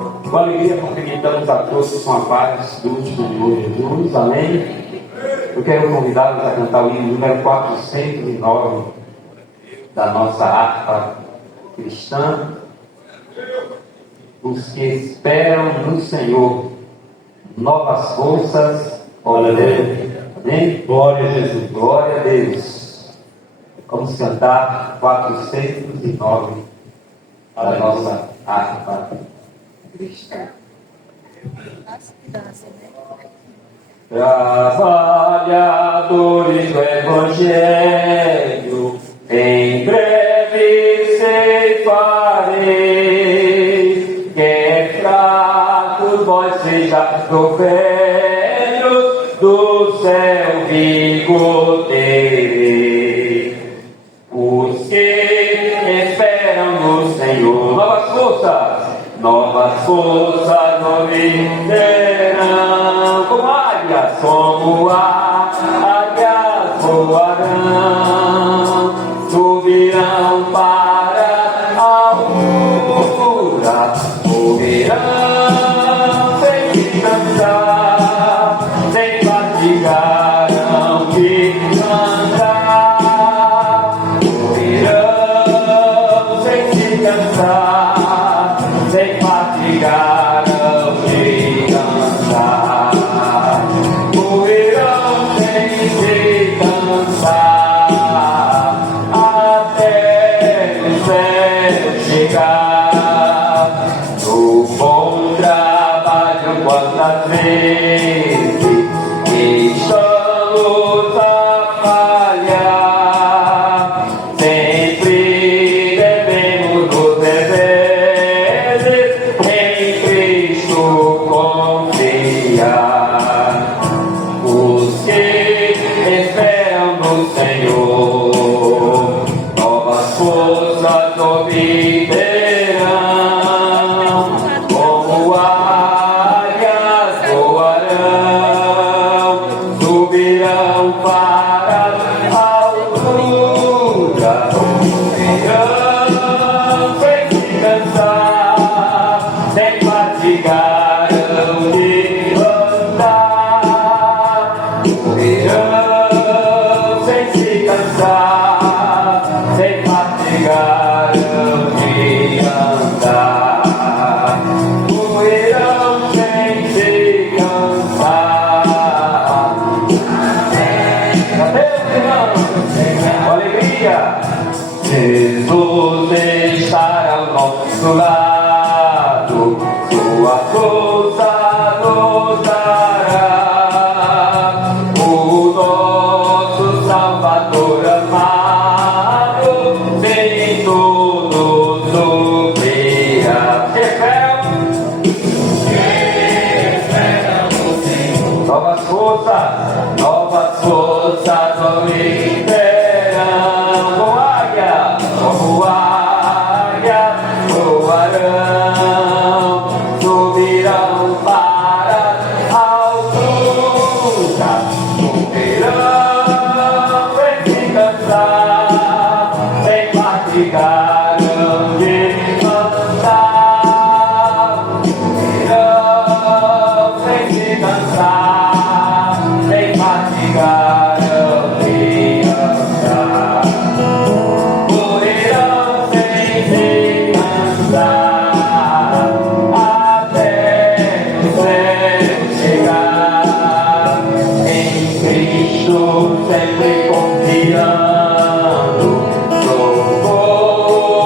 Com alegria cumprimentamos a todos com a paz do último Senhor Jesus. Amém. Eu quero convidá-los a cantar o hino número 409 da nossa harpa cristã. Os que esperam no Senhor, novas forças. Glória a Deus. Amém? Glória a Jesus. Glória a Deus. Vamos cantar 409 da nossa harpa cristã. Trabalhadores do Evangelho, em breve ceifarei. Quer fracos vós sejais provérbios, do céu vigor terei. Os que esperam no Senhor, novas forças novirão, como águias, como águias voarão, subirão para a altura, subirão sem se cansar, sem fatigarão de cantar, subirão sem se cansar, sem fatigarão de cantar, correrão sem se cansar, até o céu chegar. No bom trabalho, quantas vezes estamos a falhar, sempre devemos nos deveres em Cristo confiar. Os que esperam no Senhor, novas forças obterão, como águias voarão, subirão para a altura, subirão sem se cansar, sem fatigarão de andar, subirão sem se cansar, sem fatigarão de andar, correrão sem se cansar. Adeus, irmãos, com alegria. Jesus estará ao nosso lado, sua força nos dará. O nosso Salvador amado, em tudo suprirá. Novas forças obterão, como águia voarão, subirão para a altura, subirão sem se cansar, sem fatigarão de andar, subirão sem se cansar, sem fatigarão de andar, correrão sem se cansar, até o céu chegar. Em Cristo sempre confiando, louvor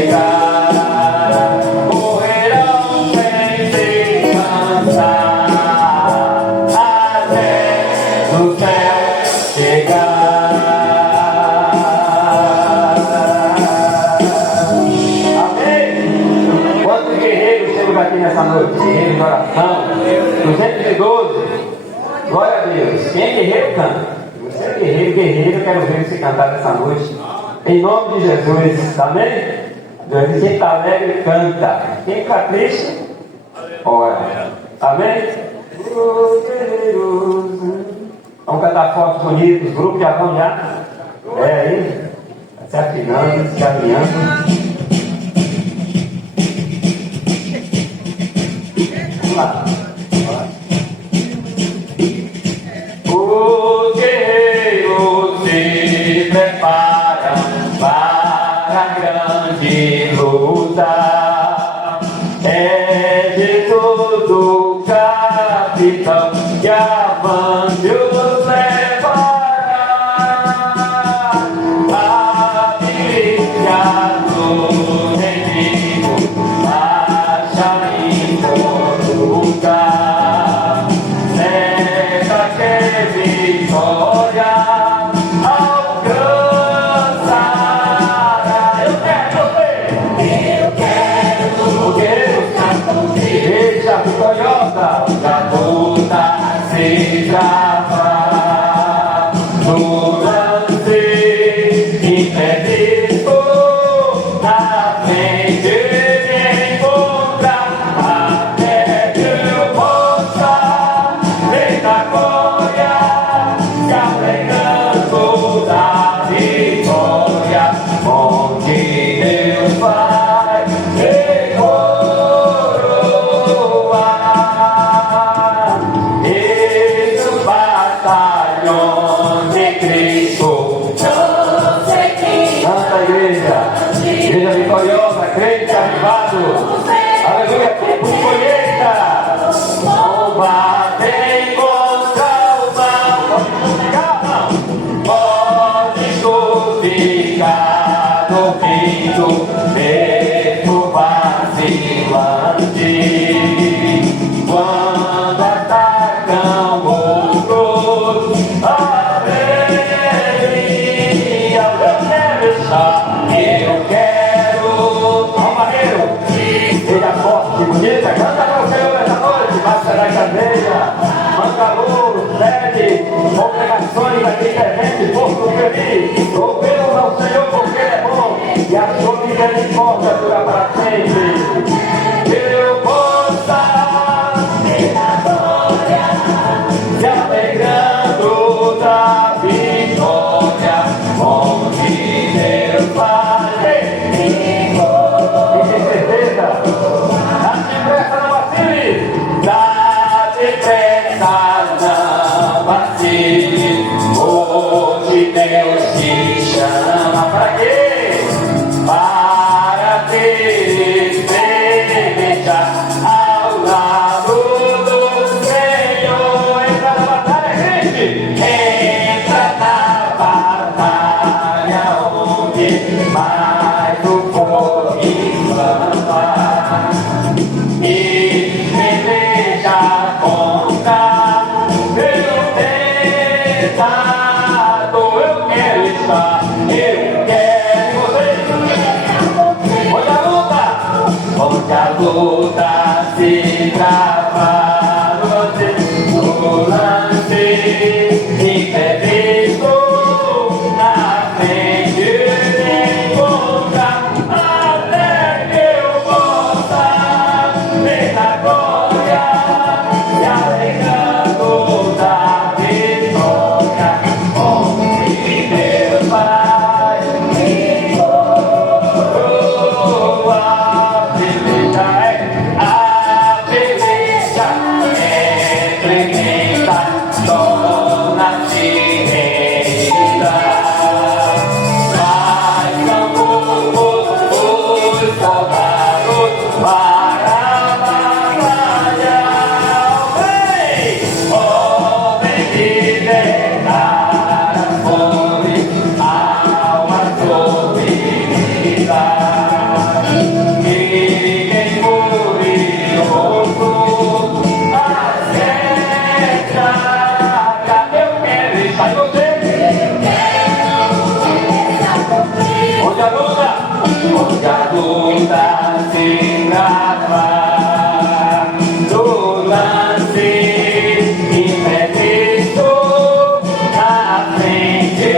chegar, correrão sem se cansar, até no céu chegar. Amém? Quantos guerreiros chegam aqui nessa noite? Guerreiros de oração, 212. Glória a Deus. Quem é guerreiro, canta. Você é guerreiro, guerreiro, eu quero ver você cantar nessa noite. Em nome de Jesus, amém? Deus diz, quem está alegre, canta. Quem está triste, ora. Amém? Vamos cantar fortes, bonitos. Grupo já vão já. É aí. Se afinando, se alinhando. Vamos lá. Os guerreiros se preparam para a grande luta. É Jesus o capitão que avante os levará. A milícia do inimigo marcha em todo lugar. Nessa que vitória alcançará. Eu quero ver. Eu quero ver. Deixa a vitoriosa da luta se travar. No lance imprevisto, na frente me encontrar. Até que eu possa ver da glória, se alegrando da vitória, onde Deus vai me coroar. Eis os batalhões de Cristo. Canta a igreja, igreja vitoriosa, crente avivado. Aleluia, tempo de colheita. Combatem contra o mal. Pode ficar ouvindo, mesmo vacilante. Quando atacam outros, alegria. Eu quero, Almareiro, seja forte e bonita, canta para o Senhor essa noite, basta da cadeia, manda luz, sede, congregações aqui presentes, povo feliz, louvemos ao Senhor porque Ele é bom, e a sua misericórdia dura para sempre. Eu possa ter a glória, se alegrando da vitória, onde Deus vai me coroar. E tem certeza? Dá depressa, não vacile. Dá depressa, não vacile. Hoje Deus te chama para quê? Para ter esperança. onde a luta se trava, no lance imprevisto, na frente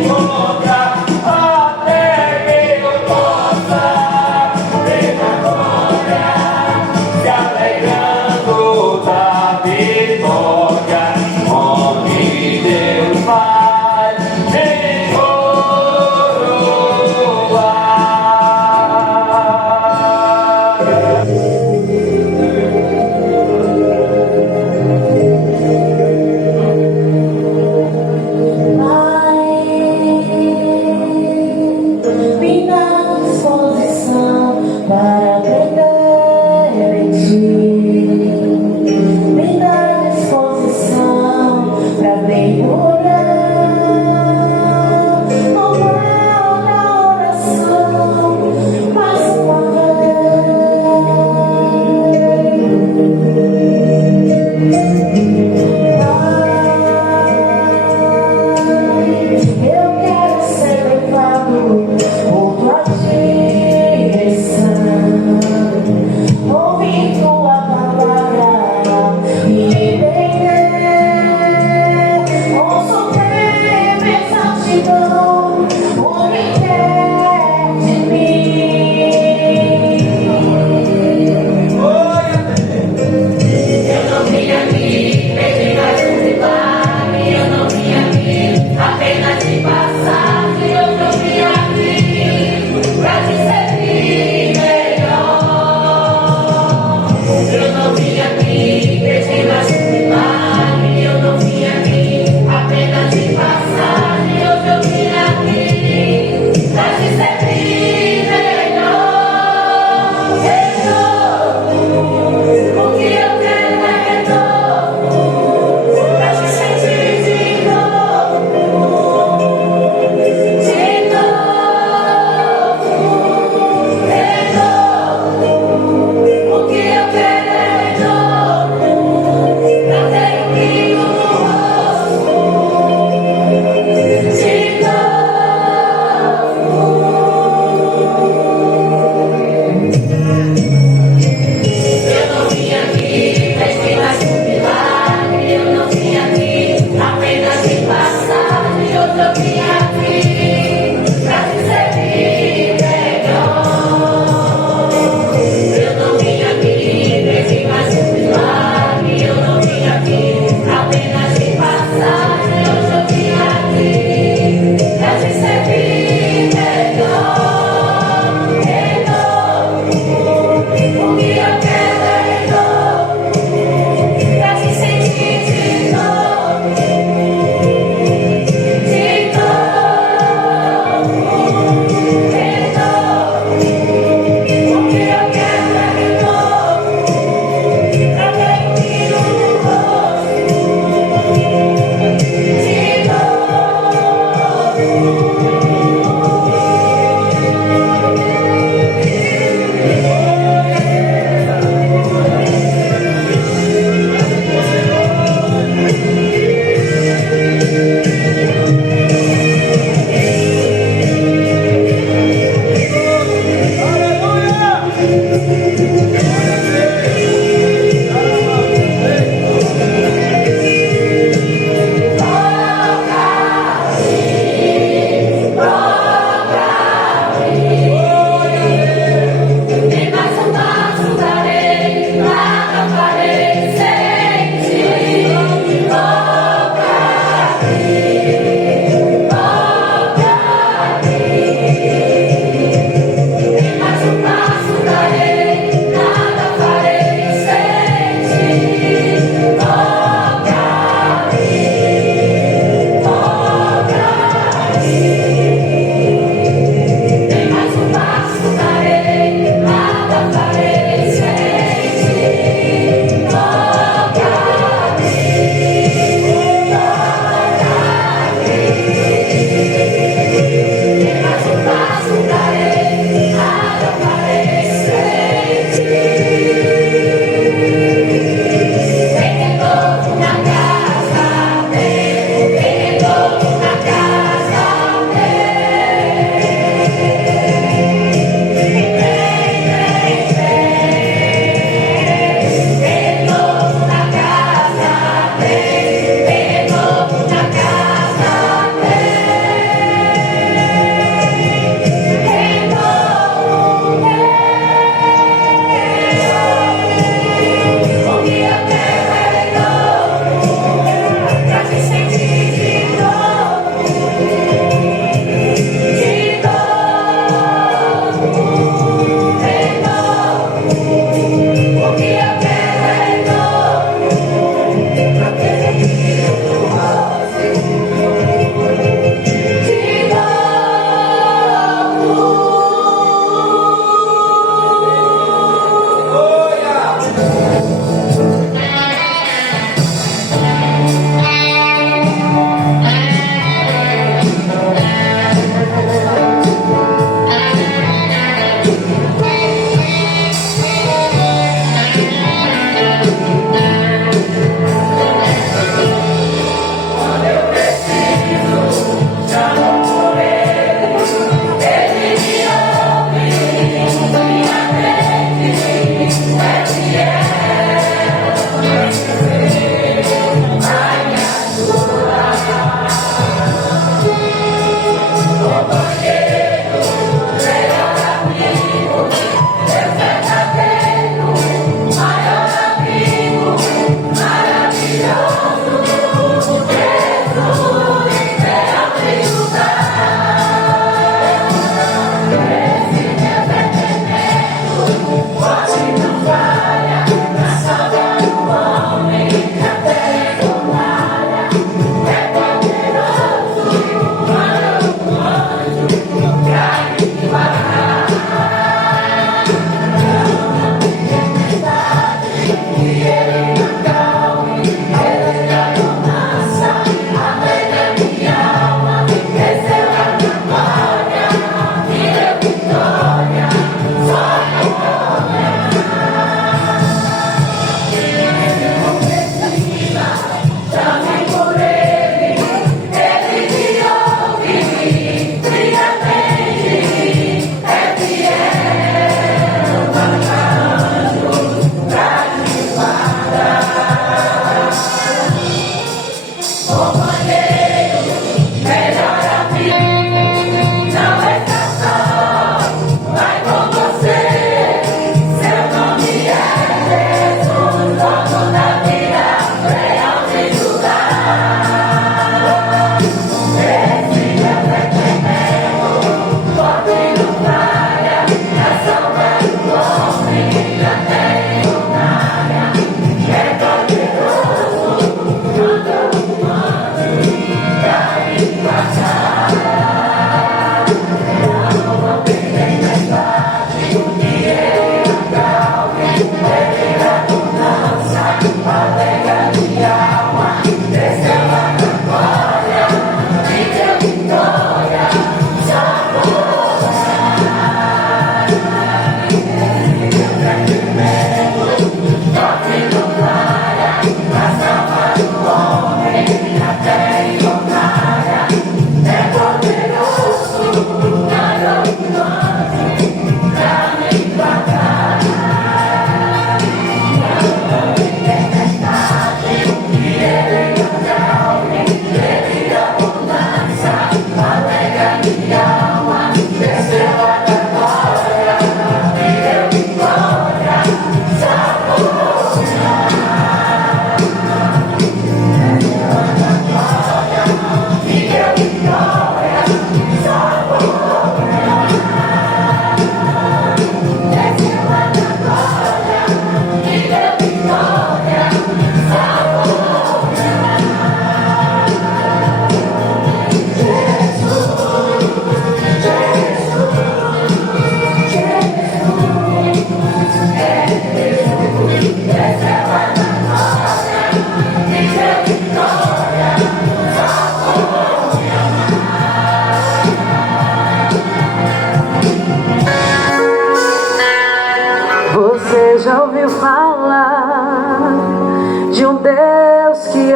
encontra, até que eu possa ver a glória, se alegrando da vitória, onde Deus vai me coroar.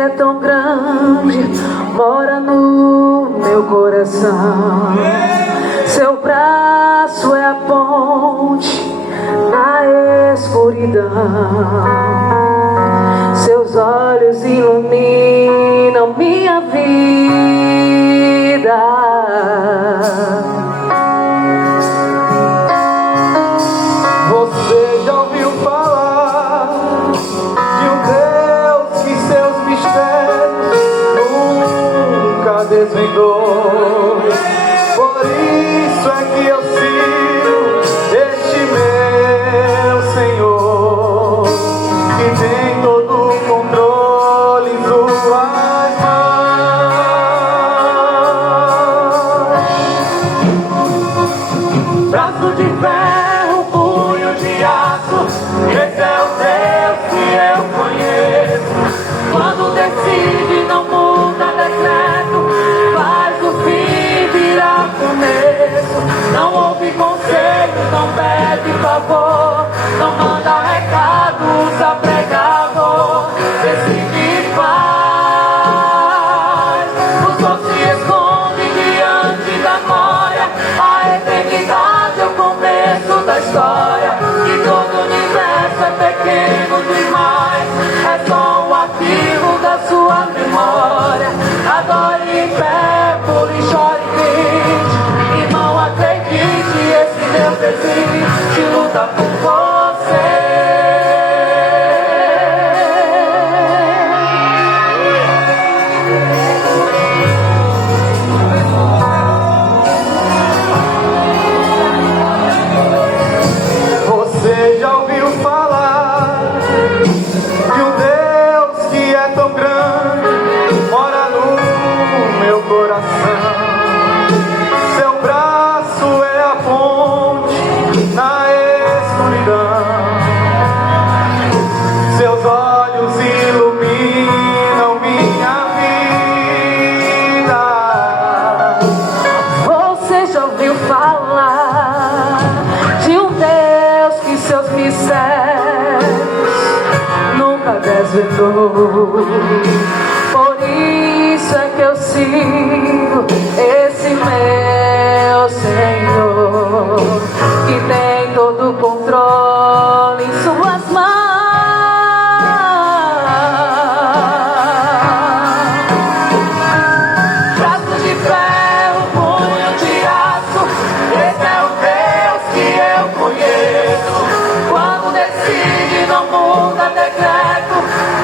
é tão grande, mora no meu coração. Seu braço é a ponte na escuridão. Seus olhos iluminam minha vida. Você já ouviu falar de um Deus que seus mistérios nunca desvendou? Por isso é que eu sigo este meu Senhor, que tem todo o controle em suas mãos. Braço de ferro, punho de aço, esse é o Deus que eu conheço. Quando decide, não muda decreto, faz o fim virar começo. Não ouve conselho, não pede favor, não manda recado, usa pregador, decide e faz. O sol se esconde diante da glória, a eternidade é o começo da história. Que todo o universo é pequeno demais, é só o arquivo da sua memória. Adore em pé, pule, chore e grite. Irmão, acredite, esse Deus existe, luta por você. Você já ouviu falar de um Deus que é tão grande, mora no meu coração. Seu braço é a ponte na escuridão. Seus olhos iluminam minha vida. Você já ouviu falar de um Deus que seus mistérios nunca desvendou? Por isso é que eu sigo esse meu Senhor, que tem todo o controle em suas mãos. Braço de ferro, punho de aço, esse é o Deus que eu conheço. Quando decide, não muda decreto,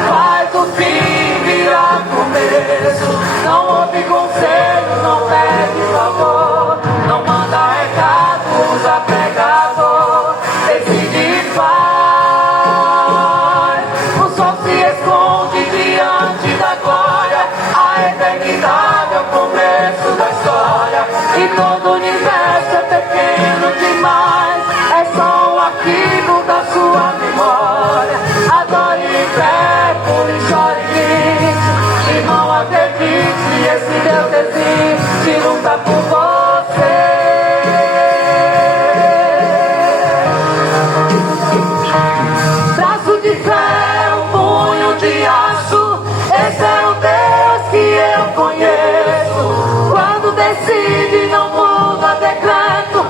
faz o fim virar começo. Não ouve conselho, não pede favor, não manda recado, usa pregador, decide e faz. O sol se esconde diante da glória, a eternidade é o começo da história. E todo o universo é pequeno demais, é só um arquivo da sua memória. Adore em pé, pule, chore e grite. Irmão, acredite, esse Deus existe, luta por você. Braço de ferro, punho de aço, esse é o Deus que eu conheço. Quando decide, não muda decreto,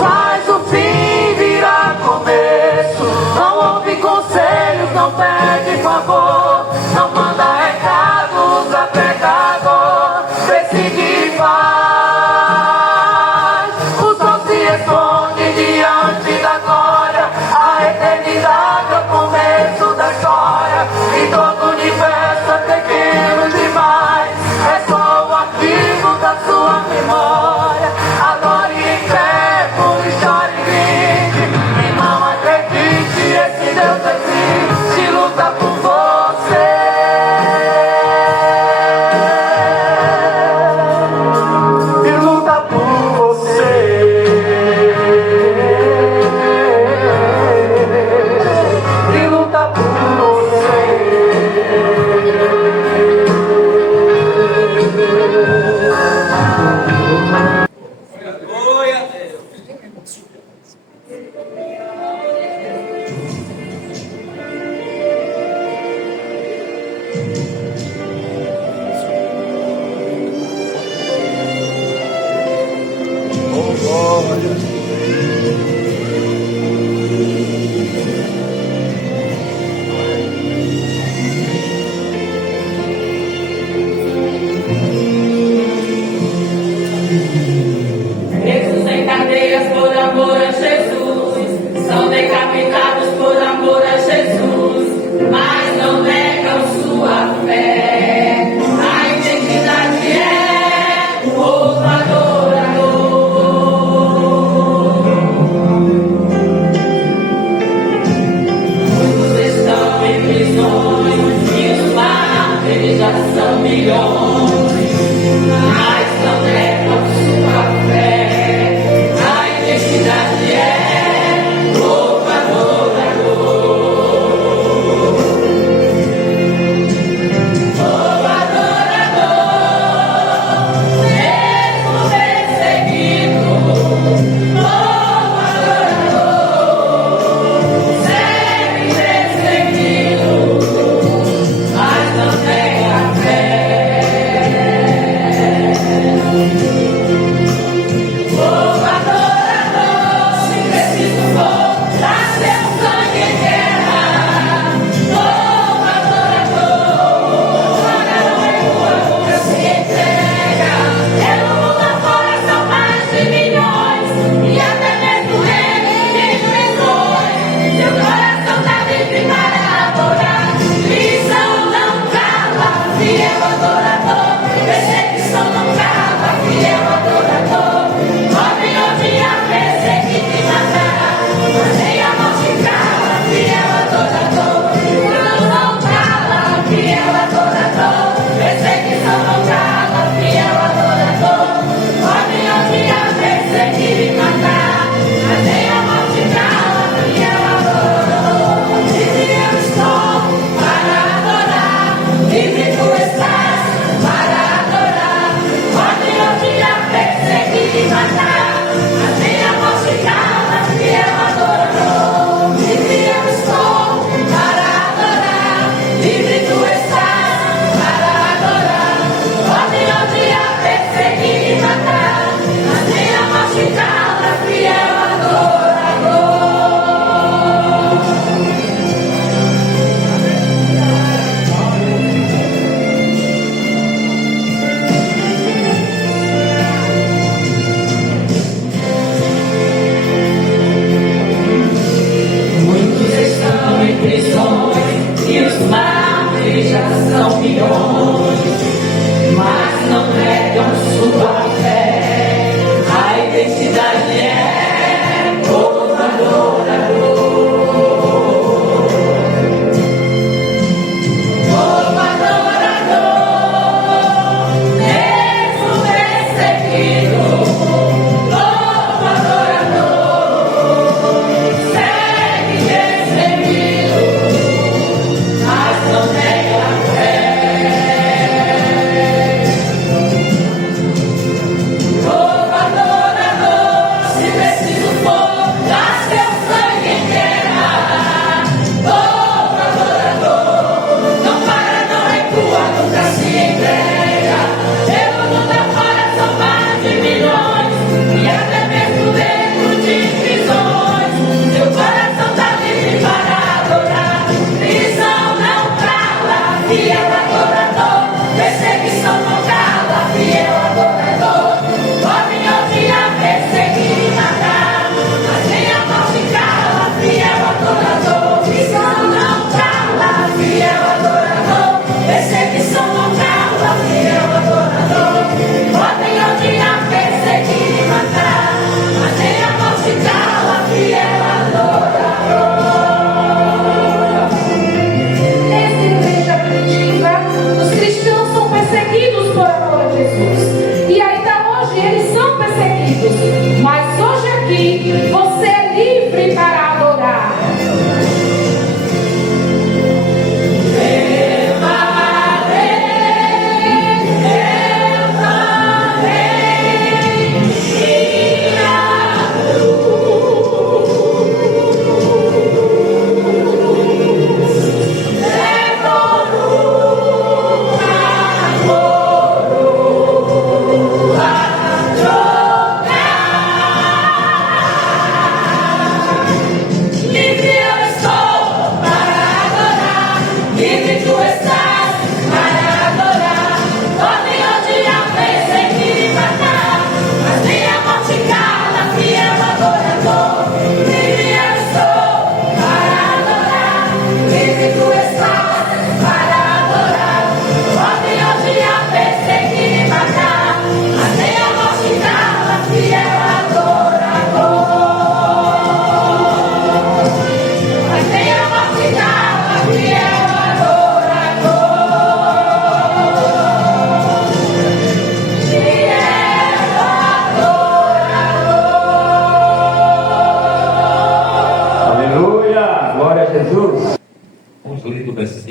faz o fim virar começo. Não ouve conselhos, não pede favor, não manda recado, usa pregador, decide e faz. O sol se esconde diante da glória, a eternidade é o começo da história. E todo o universo é pequeno demais, é só o arquivo da sua memória. Adore em pé, pule, chore e grite. Irmão, acredite, esse Deus existe, luta por você. E luta por você. E luta por você. São decapitados por amor a Jesus, mas não negam sua fé. A identidade é o outro adorador. Muitos estão em prisões e os mártires já são milhões, mas não negam sua fé. A identidade é o outro adorador.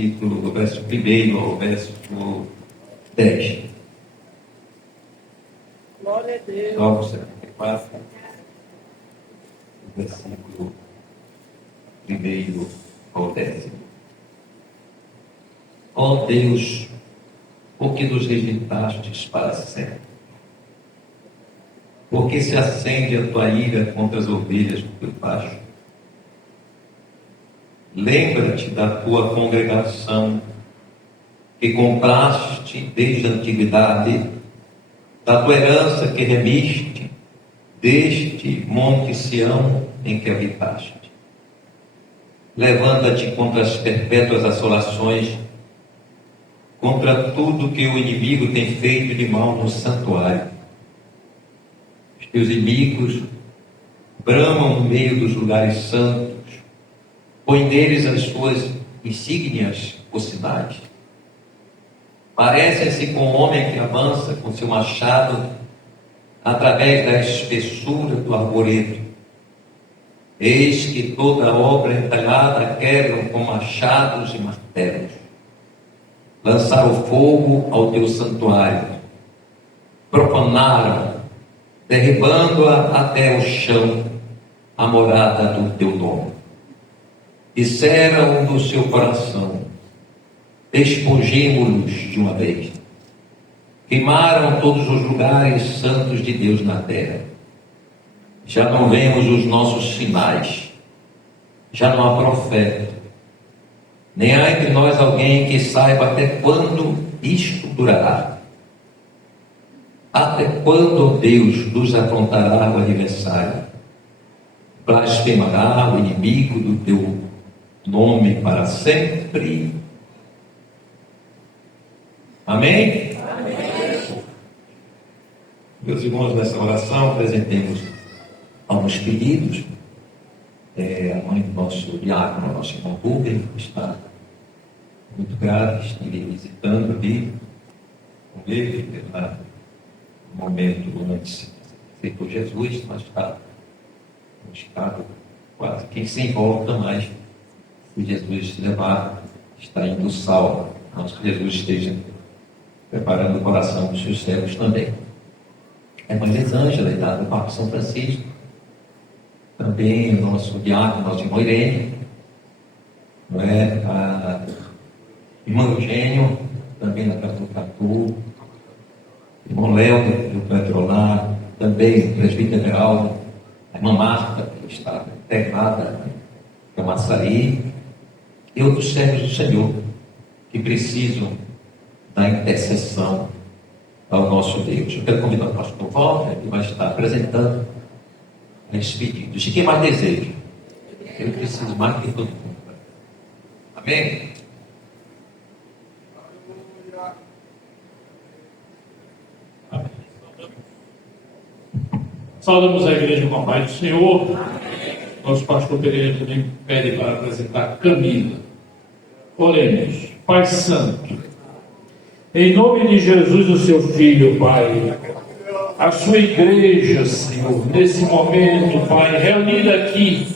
do verso 1 ao verso 10. Glória a Deus. Salmo 74, versículo 1 ao 10. Ó Deus, por que nos rejeitastes para sempre? Por que se acende a tua ira contra as ovelhas do teu pasto? Lembra-te da tua congregação, que compraste desde a antiguidade, da tua herança que remiste, deste monte Sião em que habitaste. Levanta-te contra as perpétuas assolações, contra tudo que o inimigo tem feito de mal no santuário. Os teus inimigos bramam no meio dos lugares santos, põe neles as suas insígnias ou sinais. Parecem-se com o homem que avança com seu machado através da espessura do arvoredo. Eis que toda obra entalhada quebram com machados e martelos. Lançaram fogo ao teu santuário, profanaram, derribando-a até o chão, a morada do teu nome. Disseram no seu coração: despojemo-los de uma vez. Queimaram todos os lugares santos de Deus na terra. Já não vemos os nossos sinais, já não há profeta, nem há entre nós alguém que saiba até quando isto durará. Até quando, ó Deus, nos afrontará o adversário? Blasfemará o inimigo do teu nome para sempre. Amém? Amém. Meus irmãos, nessa oração apresentemos alguns pedidos. A mãe do nosso diácono, nosso irmão Rubem, está muito grave, estive visitando ali com ele no momento antes de aceitou Jesus, mas está no estado quase que sem volta, mas se Jesus levar, está indo salvo. Mas que Jesus esteja preparando o coração dos seus servos também. A irmã Elisângela, da do Papa São Francisco, também o nosso diácono, nosso irmão Irene, não é? A irmã Eugênio, também na casa do Catu, irmão Léo do Petrolar, também o presbítero Everaldo, a irmã Marta, que está internada em Amaçari, e outros servos do Senhor que precisam da intercessão ao nosso Deus. Eu quero convidar o pastor Walter, que vai estar apresentando esses pedidos. De quem mais deseja? Eu preciso mais que todo mundo. Amém? Saudamos a igreja com a paz do Senhor. Nosso pastor Pereira também pede para apresentar Camila. Oremos. Pai Santo, em nome de Jesus, o seu Filho, Pai, a sua igreja, Senhor, nesse momento, Pai, reunida aqui,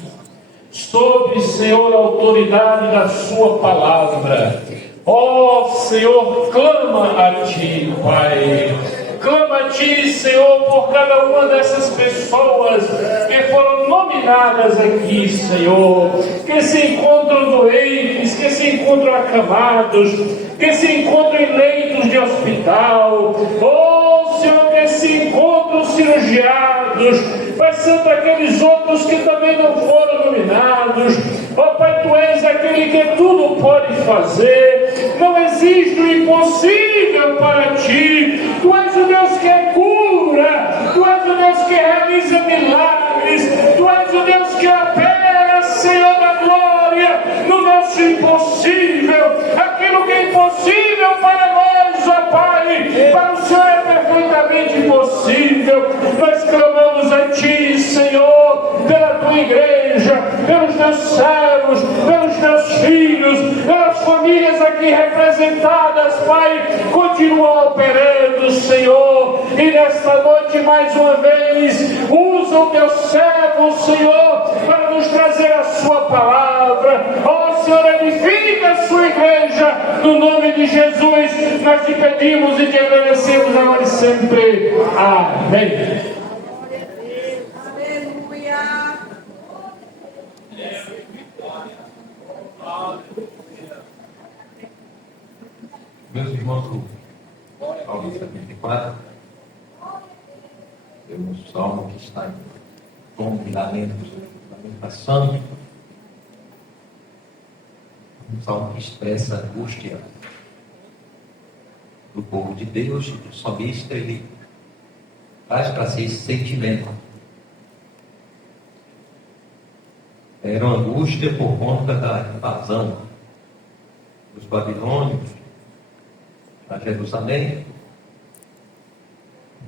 sob, Senhor, a autoridade da sua palavra. Ó Senhor, clama a Ti, Pai. Clama a Ti, Senhor, por cada uma dessas pessoas que foram nominadas aqui, Senhor, que se encontram doentes, que se encontram acamados, que se encontram em leitos de hospital, oh Senhor, que se encontram cirurgiados, Pai Santo, aqueles outros que também não foram nominados. Ó Pai, Tu és aquele que tudo pode fazer, não existe o impossível para Ti. Tu és o Deus que cura, Tu és o Deus que realiza milagres, Tu és o Deus que opera, Senhor da glória, no nosso impossível. Aquilo que é impossível para nós, ó Pai, para o Senhor é perfeitamente possível. Nós clamamos a Ti, Senhor, pela Tua igreja, pelos Teus servos, pelos Teus filhos, pelas famílias aqui representadas, Pai. Continua operando, Senhor, e nesta noite mais uma vez usa o Teu servo, Senhor, para nos trazer a Sua palavra. Ó Senhor, edifica a Sua igreja No nome de Jesus, nós te pedimos e te agradecemos agora e sempre. Amém. Meus irmãos, o Salmo 74, é um salmo que está em tom de lamentação, um salmo que expressa a angústia do povo de Deus, e o salmista ele traz para si esse sentimento. Era uma angústia por conta da invasão dos babilônios a Jerusalém,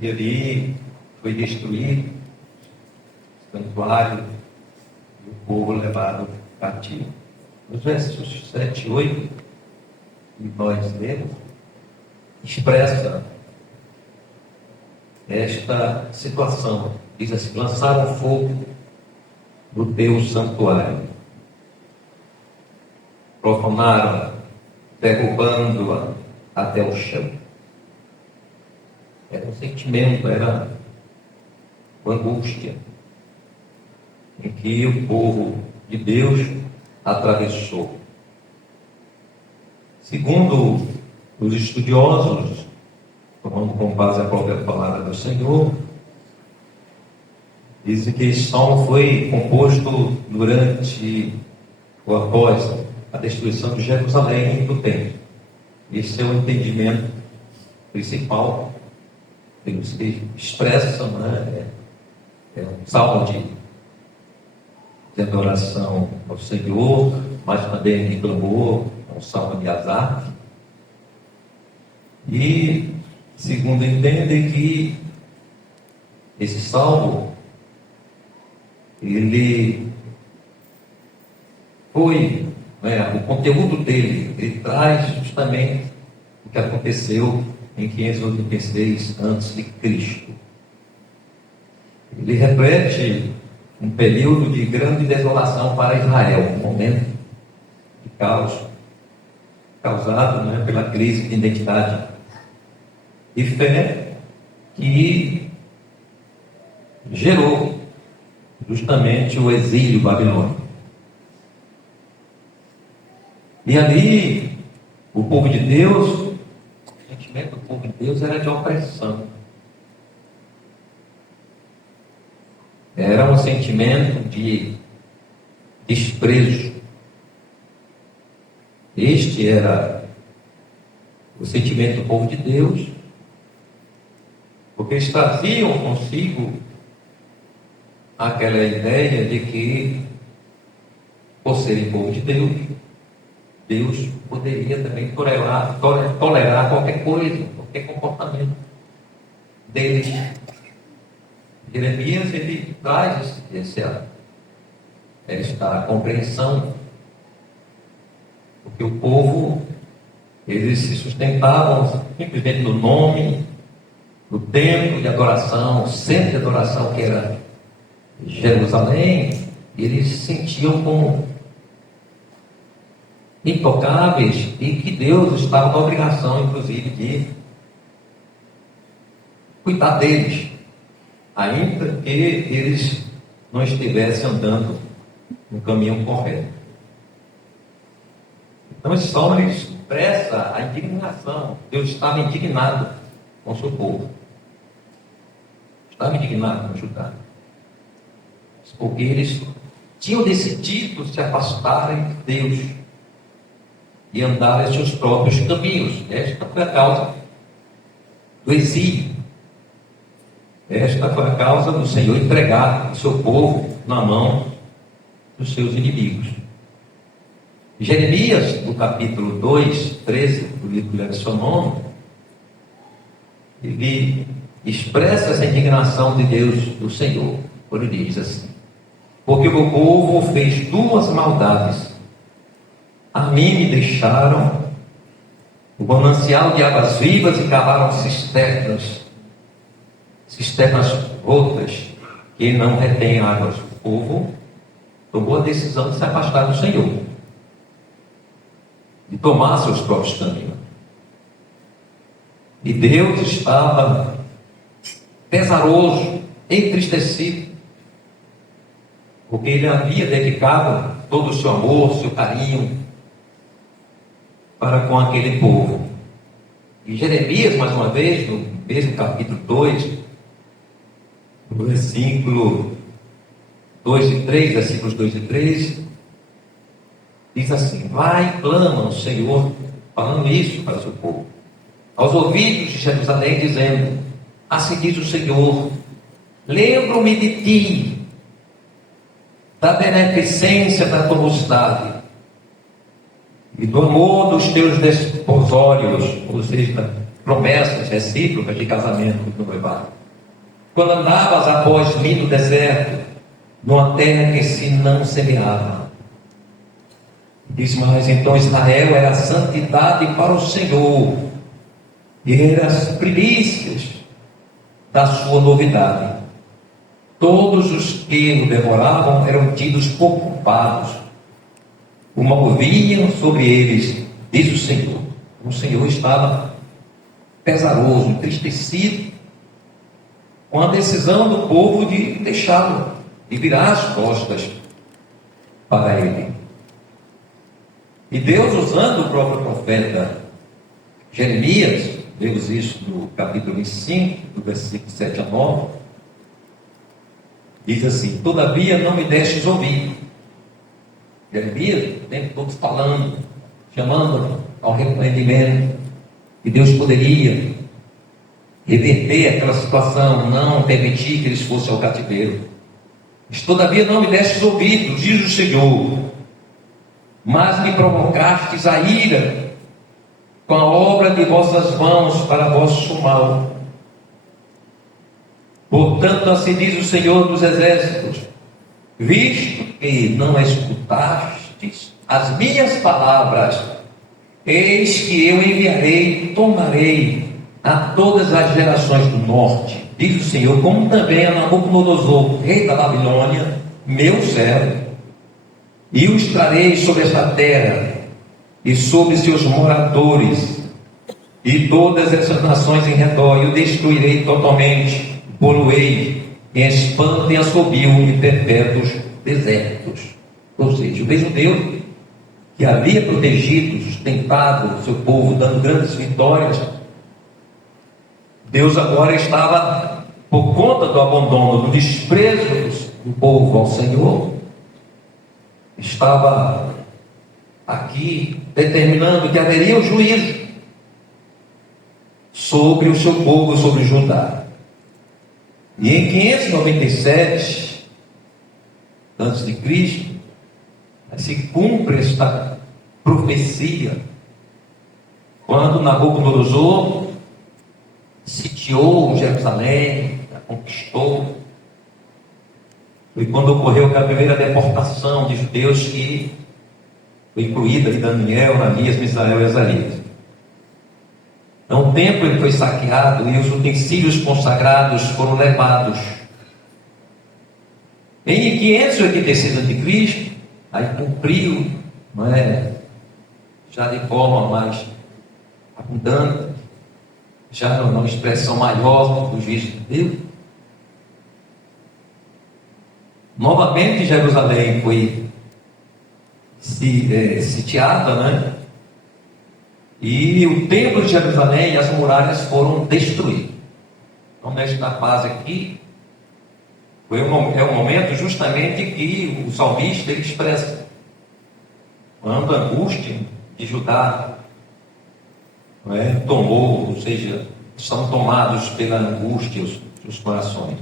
e ali foi destruído o santuário e o povo levado cativo. Nos versos 7 e 8, que nós lemos, expressa esta situação. Diz assim: lançaram fogo do teu santuário, profanaram, derrubando-a até o chão. Era um sentimento, era uma angústia em que o povo de Deus atravessou. Segundo os estudiosos, tomando com base a própria palavra do Senhor, dizem que esse salmo foi composto durante ou após a destruição de Jerusalém e do templo. Esse é o entendimento principal. Eles expressam, né? É um salmo de adoração ao Senhor, mas também de clamor, é um salmo de Asaf. E, segundo entendem, que esse salmo, ele foi, o conteúdo dele, ele traz justamente o que aconteceu em 586 a.C. Ele reflete um período de grande desolação para Israel, um momento de caos causado, pela crise de identidade e fé que gerou justamente o exílio babilônico. E ali, o povo de Deus, o sentimento do povo de Deus era de opressão. Era um sentimento de desprezo. Este era o sentimento do povo de Deus, porque eles traziam consigo aquela ideia de que, por serem povo de Deus, Deus poderia também tolerar qualquer coisa, qualquer comportamento deles. Jeremias, ele traz esta compreensão, porque o povo, eles se sustentavam simplesmente no nome do templo de adoração, o centro de adoração que era Jerusalém, e eles se sentiam como intocáveis e que Deus estava na obrigação, inclusive, de cuidar deles, ainda que eles não estivessem andando no caminho correto. Então, esse salmo expressa a indignação. Deus estava indignado com o seu povo, estava indignado com Judá, porque eles tinham decidido se afastarem de Deus e andarem seus próprios caminhos. Esta foi a causa do exílio. Esta foi a causa do Senhor entregar o seu povo na mão dos seus inimigos. Jeremias, no capítulo 2, 13, do livro de Deuteronômio, ele expressa essa indignação de Deus, do Senhor, quando ele diz assim: porque o meu povo fez duas maldades. A mim me deixaram o manancial de águas vivas e cavaram cisternas rotas que não retêm águas. O povo tomou a decisão de se afastar do Senhor. de tomar seus próprios caminhos. E Deus estava pesaroso, entristecido, porque ele havia dedicado todo o seu amor, seu carinho para com aquele povo. E Jeremias, mais uma vez, no mesmo capítulo 2, no versículo 2 e 3, versículos 2 e 3, diz assim: vai e clama ao Senhor, falando isso para o seu povo, aos ouvidos de Jerusalém, dizendo: assim diz o Senhor, lembro-me de ti, da beneficência da tua mocidade, e do amor dos teus desposórios, ou seja, promessas recíprocas de casamento no noivado, quando andavas após mim no deserto, numa terra que se não semeava. Diz mais: então Israel era santidade para o Senhor, e eram as primícias da sua novidade. Todos os que o devoravam eram tidos por culpados, o mal vinha sobre eles, diz o Senhor. O Senhor estava pesaroso, entristecido com a decisão do povo de deixá-lo, de virar as costas para ele. E Deus, usando o próprio profeta Jeremias, vemos isso no capítulo 25, do versículo 7 a 9, diz assim: todavia não me destes ouvir. Jeremias, o tempo todo falando, chamando ao arrependimento, que Deus poderia reverter aquela situação, não permitir que eles fossem ao cativeiro. Mas todavia não me destes ouvidos, diz o Senhor, mas me provocastes a ira com a obra de vossas mãos para vosso mal. Portanto, assim diz o Senhor dos Exércitos: visto que não escutastes as minhas palavras, eis que eu enviarei, tomarei a todas as gerações do norte, diz o Senhor, como também a Nabucodonosor, rei da Babilônia, meu servo, e os trarei sobre esta terra e sobre seus moradores e todas essas nações em redor, e o destruirei totalmente, poluei em espanto e assobio e perpétuos desertos. Ou seja, o mesmo Deus que havia protegido, sustentado o seu povo, dando grandes vitórias, Deus agora estava, por conta do abandono, do desprezo do povo ao Senhor, estava aqui determinando que haveria um juízo sobre o seu povo, sobre Judá. E em 597 a.C., se cumpre esta profecia, quando Nabucodonosor sitiou Jerusalém, a conquistou. Foi quando ocorreu a primeira deportação de judeus, que foi incluída em Daniel, Ananias, Misael e Azarias. Então o templo ele foi saqueado e os utensílios consagrados foram levados. Em 586 a.C., aí cumpriu, não é, já de forma mais abundante, já numa expressão maior do juízo de Deus. Novamente Jerusalém foi sitiada, né? E o templo de Jerusalém e as muralhas foram destruídas. Então, nesta fase aqui, é um momento justamente que o salmista ele expressa quando a angústia de Judá tomou, ou seja, são tomados pela angústia os corações.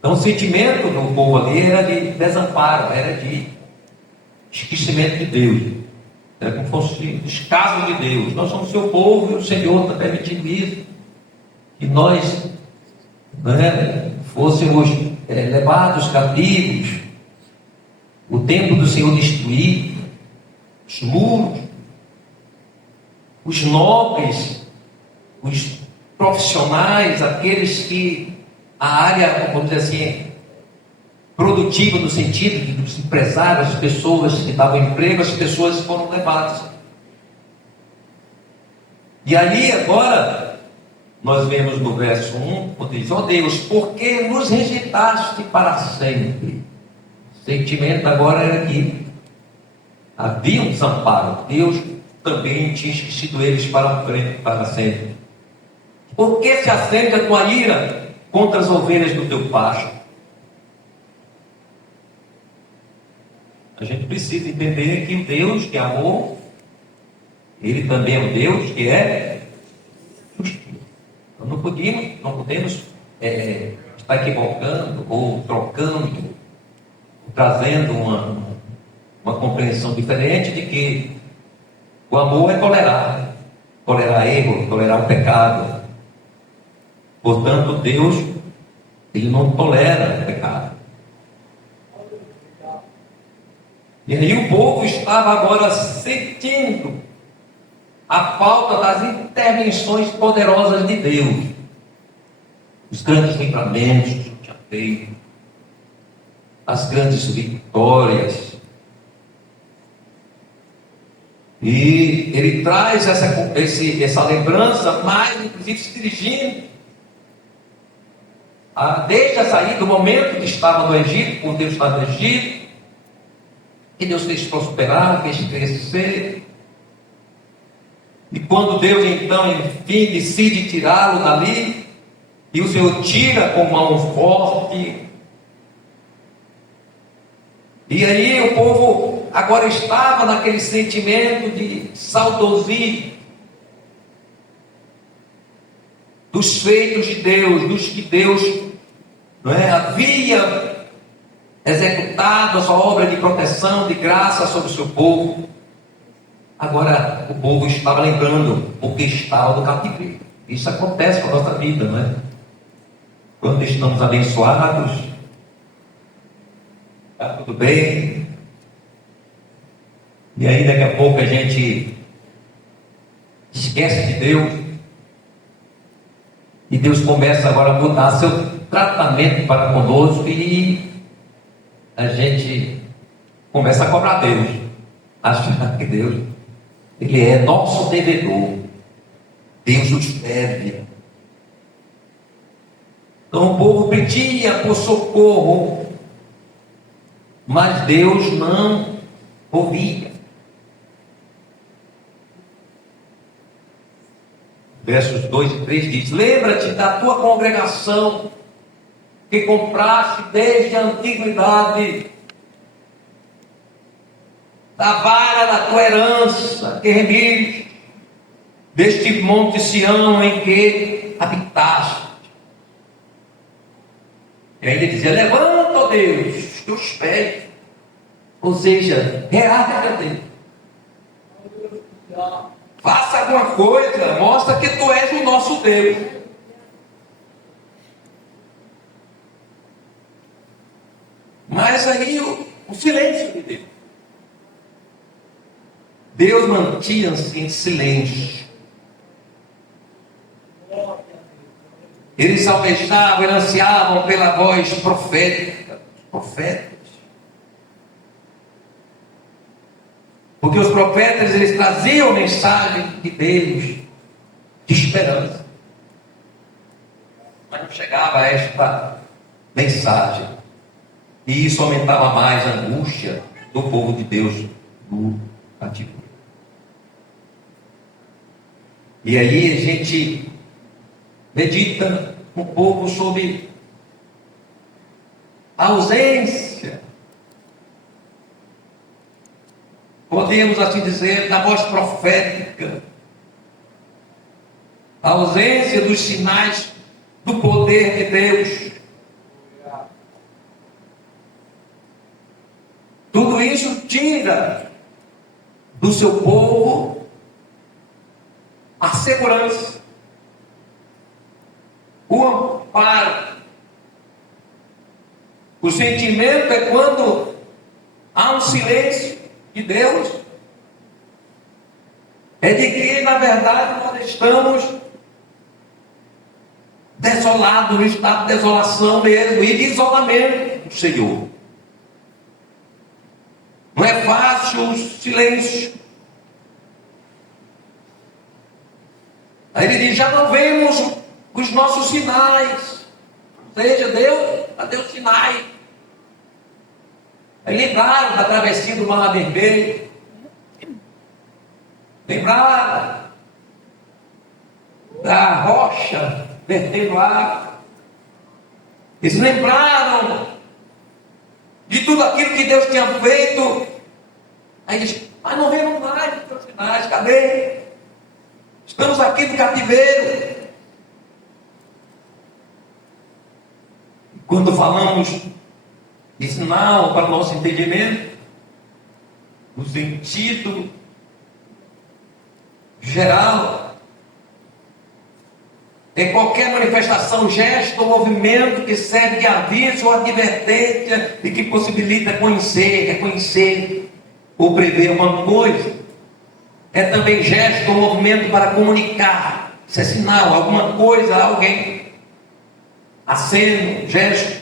Então o sentimento do povo ali era de desamparo, era de esquecimento de Deus, era como se fosse descaso de Deus. Nós somos seu povo e o Senhor está permitindo isso, que nós fôssemos levados cativos, o templo do Senhor destruído, os muros, os nobres, os profissionais, aqueles que a área, vamos dizer assim, produtiva no sentido de dos empresários, as pessoas que davam emprego, as pessoas foram levadas. E aí agora, nós vemos no verso 1, quando diz: ó Deus, por que nos rejeitaste para sempre? O sentimento agora era que havia um desamparo. Deus também tinha esquecido eles para sempre. Por que se acende a tua ira contra as ovelhas do teu pasto? A gente precisa entender que o Deus que é amor, Ele também é um Deus que é justiça. Então não podemos estar equivocando ou trocando, trazendo uma compreensão diferente de que o amor é tolerar erro, tolerar o pecado. Portanto, Deus, Ele não tolera o pecado. E aí o povo estava agora sentindo a falta das intervenções poderosas de Deus. Os grandes livramentos que tinha feito, as grandes vitórias. E ele traz essa lembrança, mais inclusive se dirigindo desde a saída, do momento que estava no Egito, quando Deus estava no Egito, que Deus fez prosperar, fez crescer. E quando Deus então, enfim, decide tirá-lo dali, e o Senhor tira com mão forte. E aí o povo agora estava naquele sentimento de saudosismo dos feitos de Deus, dos que Deus havia executado a sua obra de proteção, de graça sobre o seu povo. Agora o povo estava lembrando porque estava no cativeiro. Isso acontece com a nossa vida, não é? Quando estamos abençoados, está tudo bem, e aí daqui a pouco a gente esquece de Deus, e Deus começa agora a mudar seu tratamento para conosco, e a gente começa a cobrar Deus, achar que Deus, Ele é nosso devedor, Deus nos deve. Então o povo pedia por socorro, mas Deus não ouvia. Versos 2 e 3 diz: lembra-te da tua congregação, que compraste desde a antiguidade, da vara da tua herança, que remiste, deste monte Sião em que habitaste. E ainda dizia: levanta, ó Deus, os teus pés, ou seja, reage a Deus, faça alguma coisa, mostra que tu és o nosso Deus. Mas aí o silêncio de Deus. Deus mantinha-se em silêncio. Eles almejavam, eles ansiavam pela voz profética, profetas. Porque os profetas, eles traziam mensagem de Deus, de esperança. Mas não chegava esta mensagem. E isso aumentava mais a angústia do povo de Deus no cativeiro. E aí a gente medita um pouco sobre a ausência, podemos assim dizer, da voz profética, a ausência dos sinais do poder de Deus. Tudo isso tira do seu povo a segurança, o amparo. O sentimento é quando há um silêncio de Deus, é de que na verdade nós estamos desolados, no estado de desolação mesmo e de isolamento do Senhor. Não é fácil o silêncio. Aí ele diz: já não vemos os nossos sinais. Ou seja, Deus, cadê os sinais? Aí lembraram da travessia do Mar Vermelho. Lembraram da rocha vertendo água. Eles lembraram de tudo aquilo que Deus tinha feito. Aí diz: mas não vemos mais os teus sinais, cadê? Estamos aqui no cativeiro. Quando falamos de sinal para o nosso entendimento, no sentido geral, é qualquer manifestação, gesto ou movimento que serve de aviso ou advertência e que possibilita conhecer, reconhecer ou prever alguma coisa. É também gesto ou movimento para comunicar. Isso é sinal, alguma coisa, alguém. Aceno, gesto.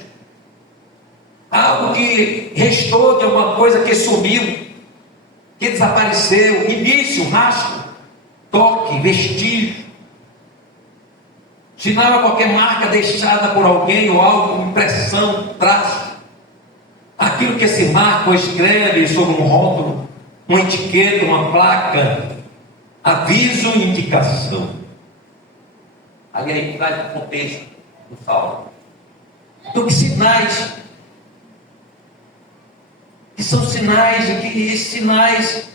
Algo que restou de alguma coisa que sumiu, que desapareceu. Início, rastro, toque, vestígio. Sinal é qualquer marca deixada por alguém ou algo, impressão, traço. Aquilo que se marca ou escreve sobre um rótulo, uma etiqueta, uma placa, aviso e indicação. Ali aí traz o contexto do salmo. Então, que sinais? Que são sinais, e que esses sinais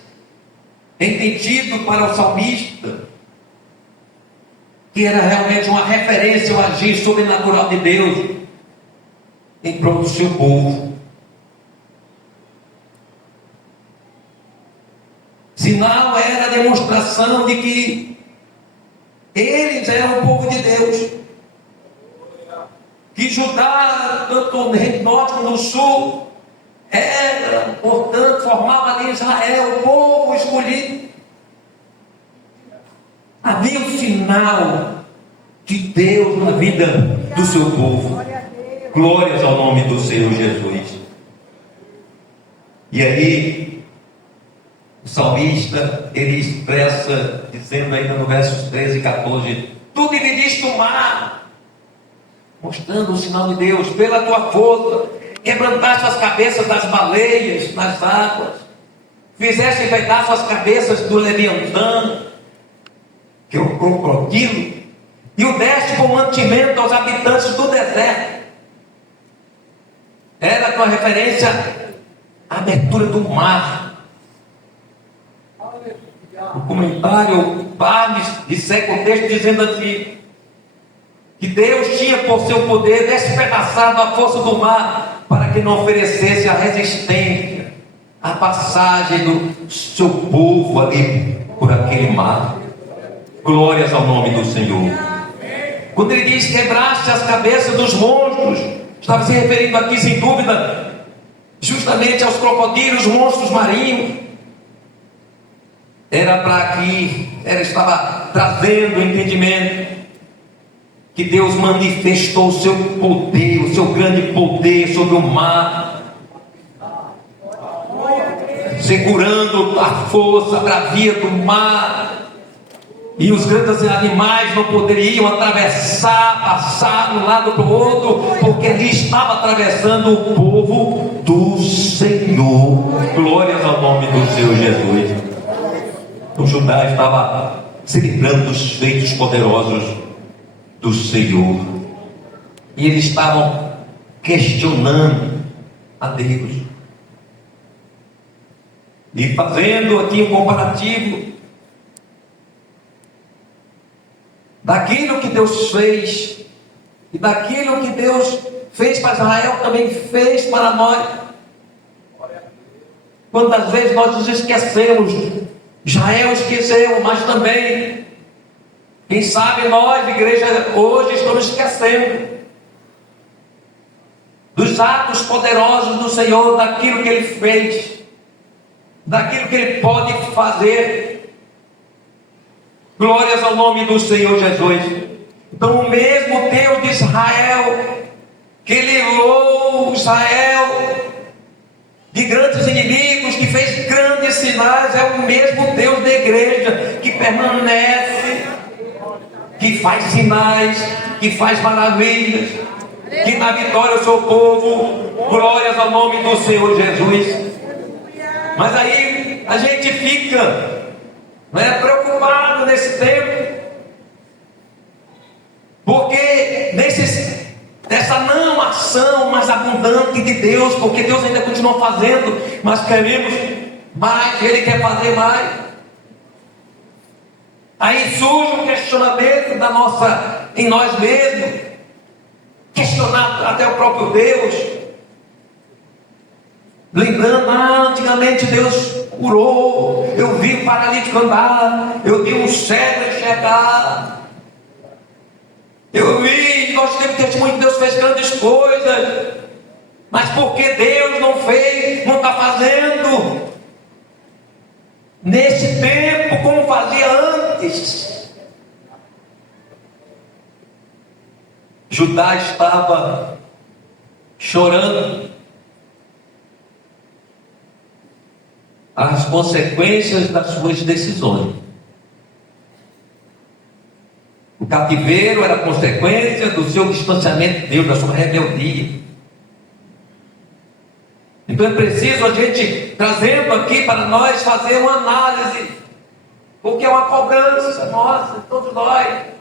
é entendido para o salmista que era realmente uma referência ao agir sobrenatural de Deus em prol do seu povo. Sinal era a demonstração de que eles eram o povo de Deus. Que Judá, tanto no norte como no sul, era, portanto, formava ali Israel, o povo escolhido. Havia um sinal de Deus na vida do seu povo. Glórias ao nome do Senhor Jesus. E aí, o salmista, ele expressa, dizendo ainda no versos 13 e 14: tu dividiste o mar, mostrando o sinal de Deus, pela tua força, quebrantaste as cabeças das baleias nas águas, fizeste em pedaço as cabeças do Leviatã, que é o crocodilo, e o deste como mantimento aos habitantes do deserto. Era com referência à abertura do mar. O comentário Barnes disseca o texto dizendo assim: que Deus tinha por seu poder despedaçado a força do mar para que não oferecesse a resistência à passagem do seu povo ali por aquele mar. Glórias ao nome do Senhor. Quando ele diz quebraste as cabeças dos monstros, estava se referindo aqui sem dúvida justamente aos crocodilos, monstros marinhos. Era para que estava trazendo o entendimento que Deus manifestou o seu poder, o seu grande poder sobre o mar, segurando a força bravia do mar. E os grandes animais não poderiam atravessar, passar de um lado para o outro, porque ali estava atravessando o povo do Senhor. Glórias ao nome do Senhor Jesus. O Judá estava se lembrando dos feitos poderosos do Senhor, e eles estavam questionando a Deus, e fazendo aqui um comparativo daquilo que Deus fez, e daquilo que Deus fez para Israel, também fez para nós. Quantas vezes nós nos esquecemos? Israel esqueceu, mas também, quem sabe nós, igreja, hoje estamos esquecendo dos atos poderosos do Senhor, daquilo que Ele fez, daquilo que Ele pode fazer. Glórias ao nome do Senhor Jesus. Então, o mesmo Deus de Israel, que livrou Israel de grandes inimigos, diz que fez grandes sinais, é o mesmo Deus da igreja, que permanece, que faz sinais, que faz maravilhas, que dá vitória ao seu povo. Glórias ao nome do Senhor Jesus. Mas aí a gente fica, né, preocupado nesse tempo, porque dessa não ação mais abundante de Deus, porque Deus ainda continua fazendo, mas queremos mais, Ele quer fazer mais. Aí surge um questionamento em nós mesmos, questionar até o próprio Deus, lembrando, antigamente Deus curou, eu vi o paralítico andar, eu vi um cego enxergar, eu vi, nós temos testemunho que Deus fez grandes coisas, mas porque Deus não fez, não está fazendo nesse tempo como fazia antes? Judá estava chorando as consequências das suas decisões. O cativeiro era consequência do seu distanciamento de Deus, da sua rebeldia. Então é preciso a gente, trazendo aqui para nós, fazer uma análise, porque é uma cobrança nossa, todos nós.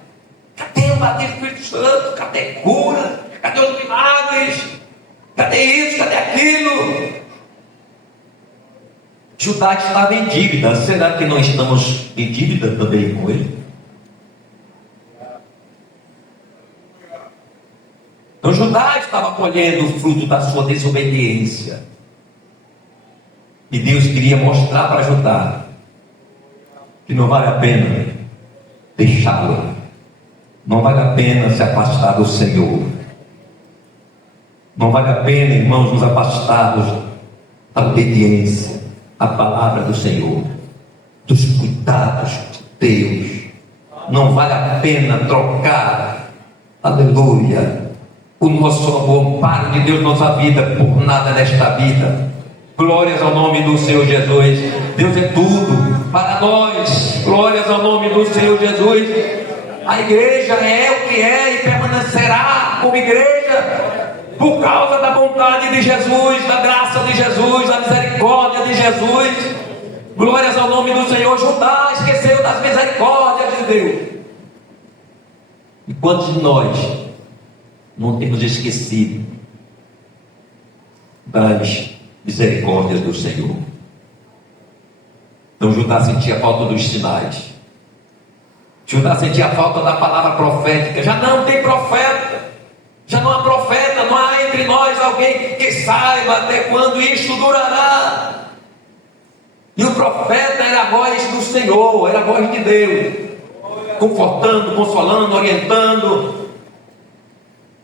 Cadê o batismo do Espírito Santo? Cadê cura? Cadê os milagres? Cadê isso? Cadê aquilo? Judá estava em dívida. Será que não estamos em dívida também com ele? Então Judá estava colhendo o fruto da sua desobediência. E Deus queria mostrar para Judá que não vale a pena deixá-lo. Não vale a pena se afastar do Senhor. Não vale a pena, irmãos, nos afastarmos da obediência à palavra do Senhor, dos cuidados de Deus. Não vale a pena trocar, aleluia, o nosso amor, amparo de Deus na nossa vida por nada nesta vida. Glórias ao nome do Senhor Jesus. Deus é tudo para nós. Glórias ao nome do Senhor Jesus. A igreja é o que é e permanecerá como igreja por causa da vontade de Jesus, da graça de Jesus, da misericórdia de Jesus. Glórias ao nome do Senhor. Judá esqueceu das misericórdias de Deus. E quantos de nós não temos esquecido das misericórdias do Senhor? Então Judá sentia falta dos sinais. Judá sentia falta da palavra profética. Já não tem profeta. Já não há profeta. Não há entre nós alguém que saiba até quando isto durará. E o profeta era a voz do Senhor, era a voz de Deus, confortando, consolando, orientando,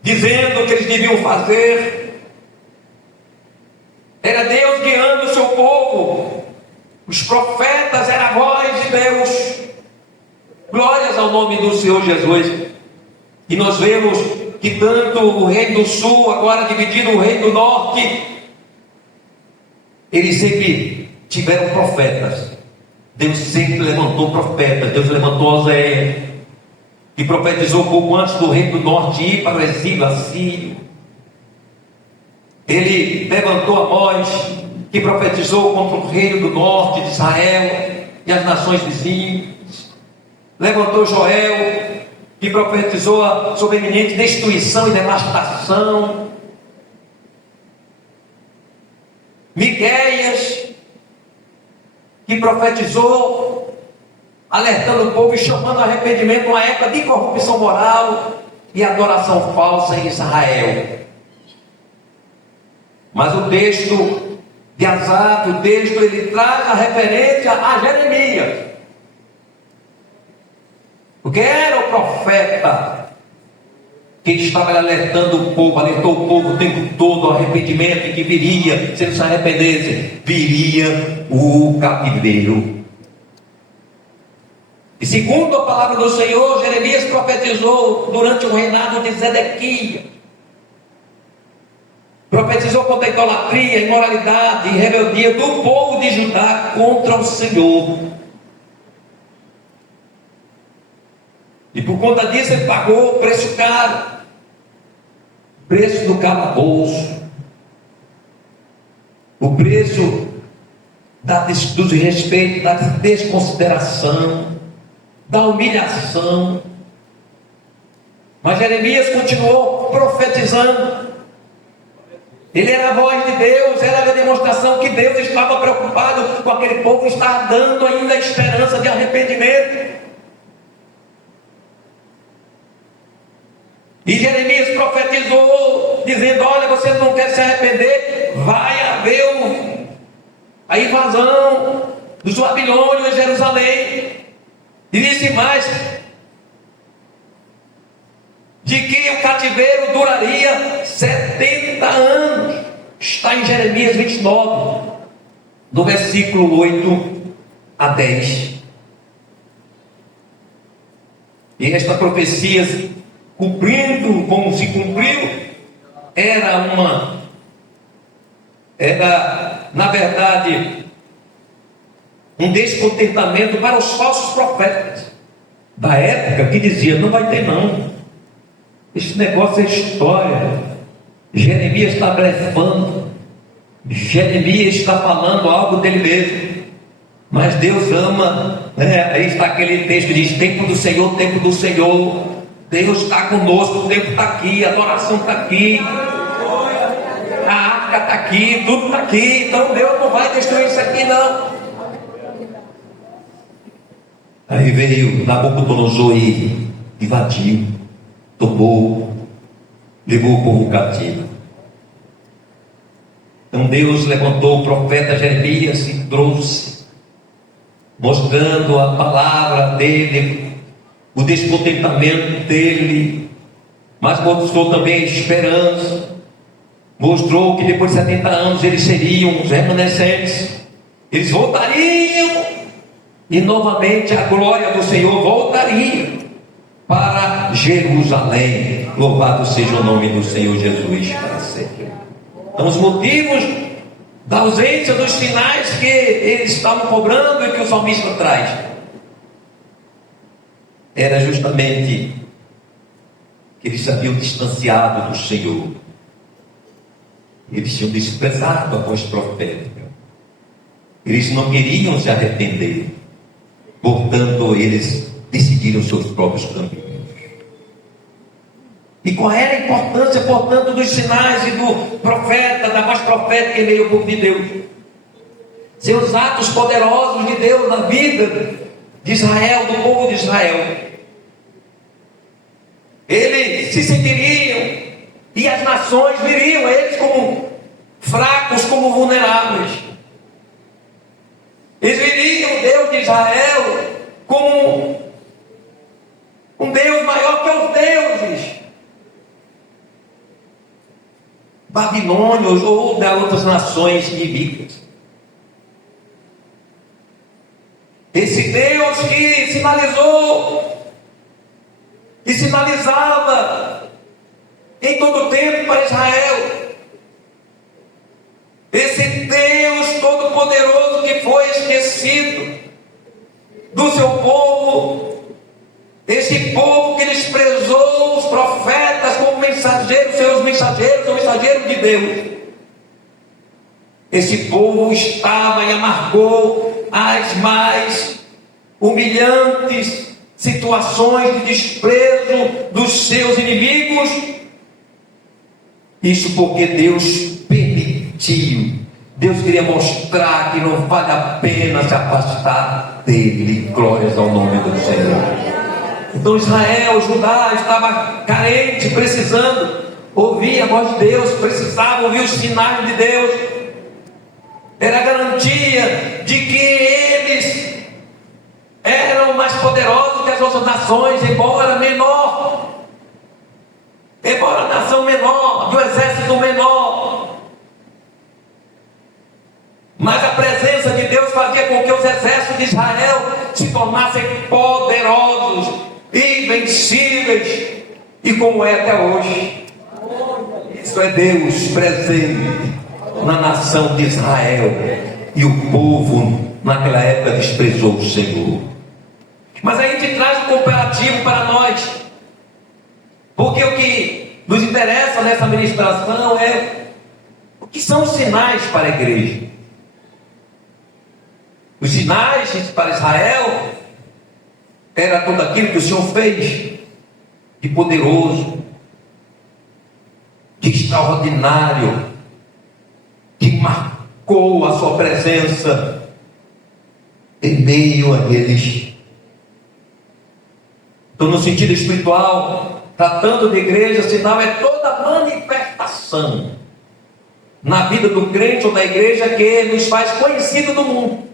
dizendo o que eles deviam fazer. Era Deus guiando o seu povo. Os profetas eram a voz de Deus. Glórias ao nome do Senhor Jesus. E nós vemos que tanto o reino do sul, agora dividindo o reino do norte, eles sempre tiveram profetas. Deus sempre levantou profetas. Deus levantou Oséias, que profetizou pouco antes do reino do norte ir para o exílio assírio. Ele levantou Amós, que profetizou contra o reino do norte de Israel e as nações vizinhas. Levantou Joel, que profetizou sobre a iminente destruição e devastação. Miqueias, que profetizou, alertando o povo e chamando ao arrependimento, uma época de corrupção moral e adoração falsa em Israel. Mas o texto de Asaf, o texto, ele traz a referência a Jeremias, porque era o profeta que estava alertando o povo, alertou o povo o tempo todo ao arrependimento, e que viria, se eles se arrependessem, viria o cativeiro. E segundo a palavra do Senhor, Jeremias profetizou durante o reinado de Zedequias. Profetizou contra a idolatria, a imoralidade e rebeldia do povo de Judá contra o Senhor. E por conta disso ele pagou o preço caro, o preço do calabouço, o preço do desrespeito, da desconsideração, da humilhação. Mas Jeremias continuou profetizando. Ele era a voz de Deus, era a demonstração que Deus estava preocupado com aquele povo, estava dando ainda a esperança de arrependimento. E Jeremias profetizou, dizendo: olha, você não quer se arrepender, vai haver a invasão dos babilônios em Jerusalém. E disse mais, de que o cativeiro duraria 70 anos. Está em Jeremias 29, do versículo 8 a 10. E esta profecia, cumprindo como se cumpriu, era na verdade um descontentamento para os falsos profetas da época, que dizia: não vai ter não, esse negócio é história, Jeremias está blefando, Jeremias está falando algo dele mesmo. Mas Deus ama, né? Aí está aquele texto que diz: tempo do Senhor, tempo do Senhor. Deus está conosco, o tempo está aqui, a adoração está aqui, a arca está aqui, tudo está aqui. Então Deus não vai destruir isso aqui não. Aí veio Nabucodonosor e invadiu, tomou, levou o povo cativo. Então Deus levantou o profeta Jeremias e trouxe, mostrando a palavra dele, o descontentamento dele, mas mostrou também a esperança. Mostrou que depois de 70 anos eles seriam os remanescentes, eles voltariam, e novamente a glória do Senhor voltaria para Jerusalém. Louvado seja o nome do Senhor Jesus para sempre. Então, os motivos da ausência dos sinais que eles estavam cobrando e que o salmista traz era justamente que eles se haviam distanciado do Senhor, eles tinham desprezado a voz profética, eles não queriam se arrepender, portanto eles decidiram seus próprios caminhos. E qual era a importância, portanto, dos sinais e do profeta, da voz profética em meio ao povo de Deus? Seus atos poderosos de Deus na vida de Israel, do povo de Israel. Eles se sentiriam, e as nações viriam eles como fracos, como vulneráveis. Eles viriam o Deus de Israel como um Deus maior que os deuses babilônios ou de outras nações inimicas. Esse Deus que sinalizou e sinalizava em todo o tempo para Israel, esse Deus todo-poderoso que foi esquecido do seu povo, esse povo que desprezou os profetas como mensageiros, seus mensageiros, o mensageiro de Deus. Esse povo estava e amargou as mais humilhantes situações de desprezo dos seus inimigos. Isso porque Deus permitiu. Deus queria mostrar que não vale a pena se afastar dele. Glórias ao nome do Senhor. Então Israel, Judá estava carente, precisando ouvir a voz de Deus, precisava ouvir os sinais de Deus. Era a garantia de que eles eram mais poderosos que as outras nações, embora a nação menor, do exército menor. Mas a presença de Deus fazia com que os exércitos de Israel se tornassem poderosos, invencíveis, e como é até hoje. Isso é Deus presente na nação de Israel. E o povo naquela época desprezou o Senhor. Mas aí a gente traz um comparativo para nós. Porque o que nos interessa nessa ministração é o que são os sinais para a igreja. Os sinais para Israel era tudo aquilo que o Senhor fez de poderoso, de extraordinário, que marcou a sua presença em meio a eles. Então, no sentido espiritual, tratando de igreja, sinal é toda manifestação na vida do crente ou da igreja que nos faz conhecido do mundo.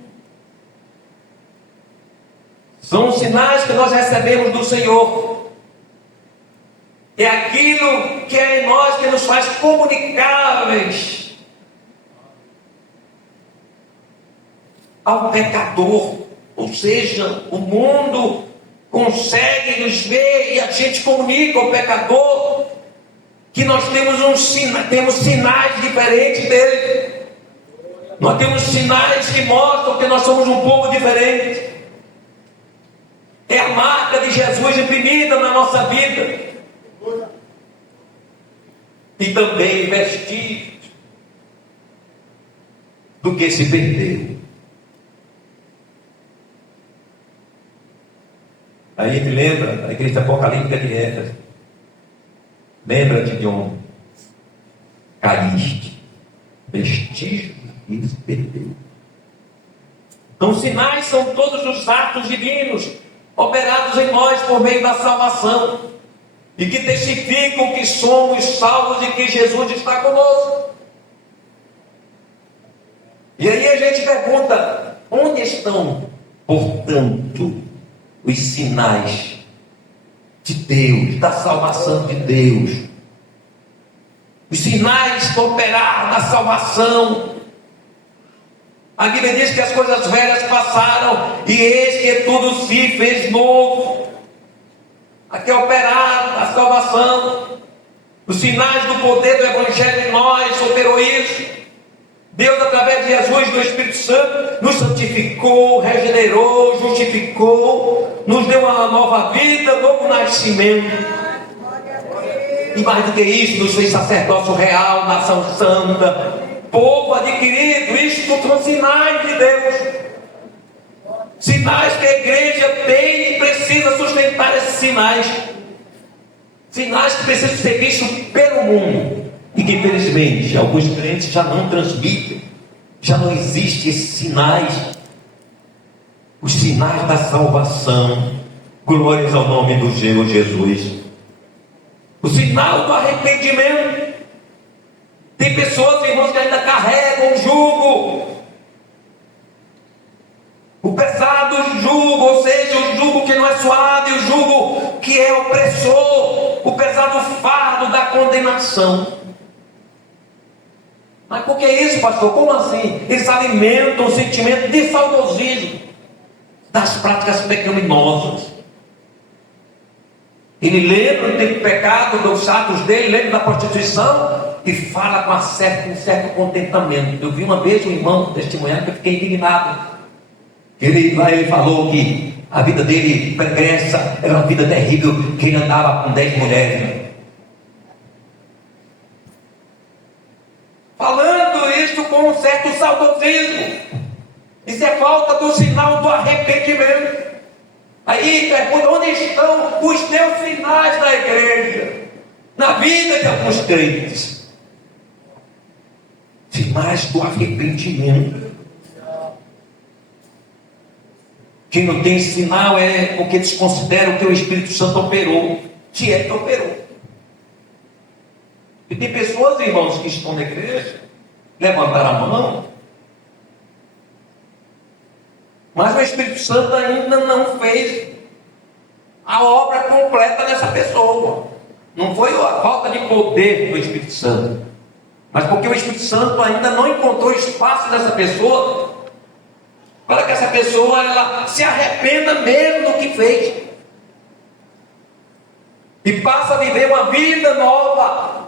São os sinais que nós recebemos do Senhor. É aquilo que é em nós que nos faz comunicáveis ao pecador. Ou seja, o mundo consegue nos ver e a gente comunica ao pecador que nós temos sinais diferentes dele. Nós temos sinais que mostram que nós somos um povo diferente. É a marca de Jesus imprimida na nossa vida. E também vestígios do que se perdeu. Aí a gente lembra da igreja apocalíptica de Éfeso. Lembra-te de onde caíste. Vestígios do que se perdeu. Então, os sinais são todos os atos divinos operados em nós por meio da salvação, e que testificam que somos salvos e que Jesus está conosco. E aí a gente pergunta: onde estão, portanto, os sinais de Deus, da salvação de Deus? Os sinais do operar da salvação. A Bíblia diz que as coisas velhas passaram e eis que tudo se fez novo. Aqui é operar a salvação. Os sinais do poder do Evangelho em nós operou isso. Deus, através de Jesus, do Espírito Santo, nos santificou, regenerou, justificou, nos deu uma nova vida, novo nascimento. E mais do que isso, nos fez sacerdócio real, nação santa, povo adquirido. Isto são sinais de Deus. Sinais que a igreja tem e precisa sustentar esses sinais. Sinais que precisam ser vistos pelo mundo. E que infelizmente alguns crentes já não transmitem. Já não existem esses sinais. Os sinais da salvação. Glórias ao nome do Senhor Jesus. O sinal do arrependimento. Tem pessoas, irmãos, que ainda carregam o jugo. O pesado jugo, ou seja, o jugo que não é suave, o jugo que é opressor, o pesado fardo da condenação. Mas por que isso, pastor? Como assim? Eles alimentam o sentimento de saudosismo das práticas pecaminosas. Ele lembra do pecado, dos atos dele, lembra da prostituição e fala com um certo contentamento. Eu vi uma vez um irmão testemunhando que eu fiquei indignado. Ele falou que a vida dele pregressa era uma vida terrível, que ele andava com 10 mulheres. Falando isto com um certo saudosismo. Isso é falta do sinal do arrependimento. Aí pergunta: onde estão os teus sinais na igreja, na vida de alguns crentes? Sinais do arrependimento. Quem não tem sinal é porque eles consideram que o Espírito Santo operou. Se é que operou. E tem pessoas, irmãos, que estão na igreja, levantaram a mão, mas o Espírito Santo ainda não fez a obra completa dessa pessoa. Não foi a falta de poder do Espírito Santo, mas porque o Espírito Santo ainda não encontrou espaço nessa pessoa para que essa pessoa ela se arrependa mesmo do que fez e passa a viver uma vida nova.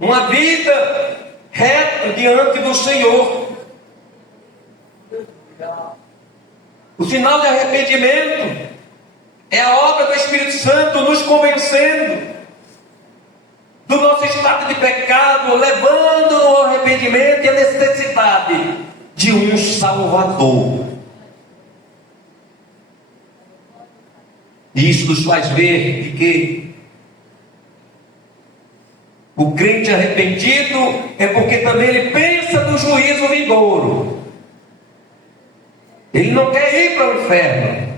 uma vida reta diante do Senhor. O sinal de arrependimento é a obra do Espírito Santo nos convencendo do nosso estado de pecado, levando ao arrependimento e a necessidade de um Salvador. E isso nos faz ver que o crente arrependido é porque também ele pensa no juízo vindouro. Ele não quer ir para o inferno.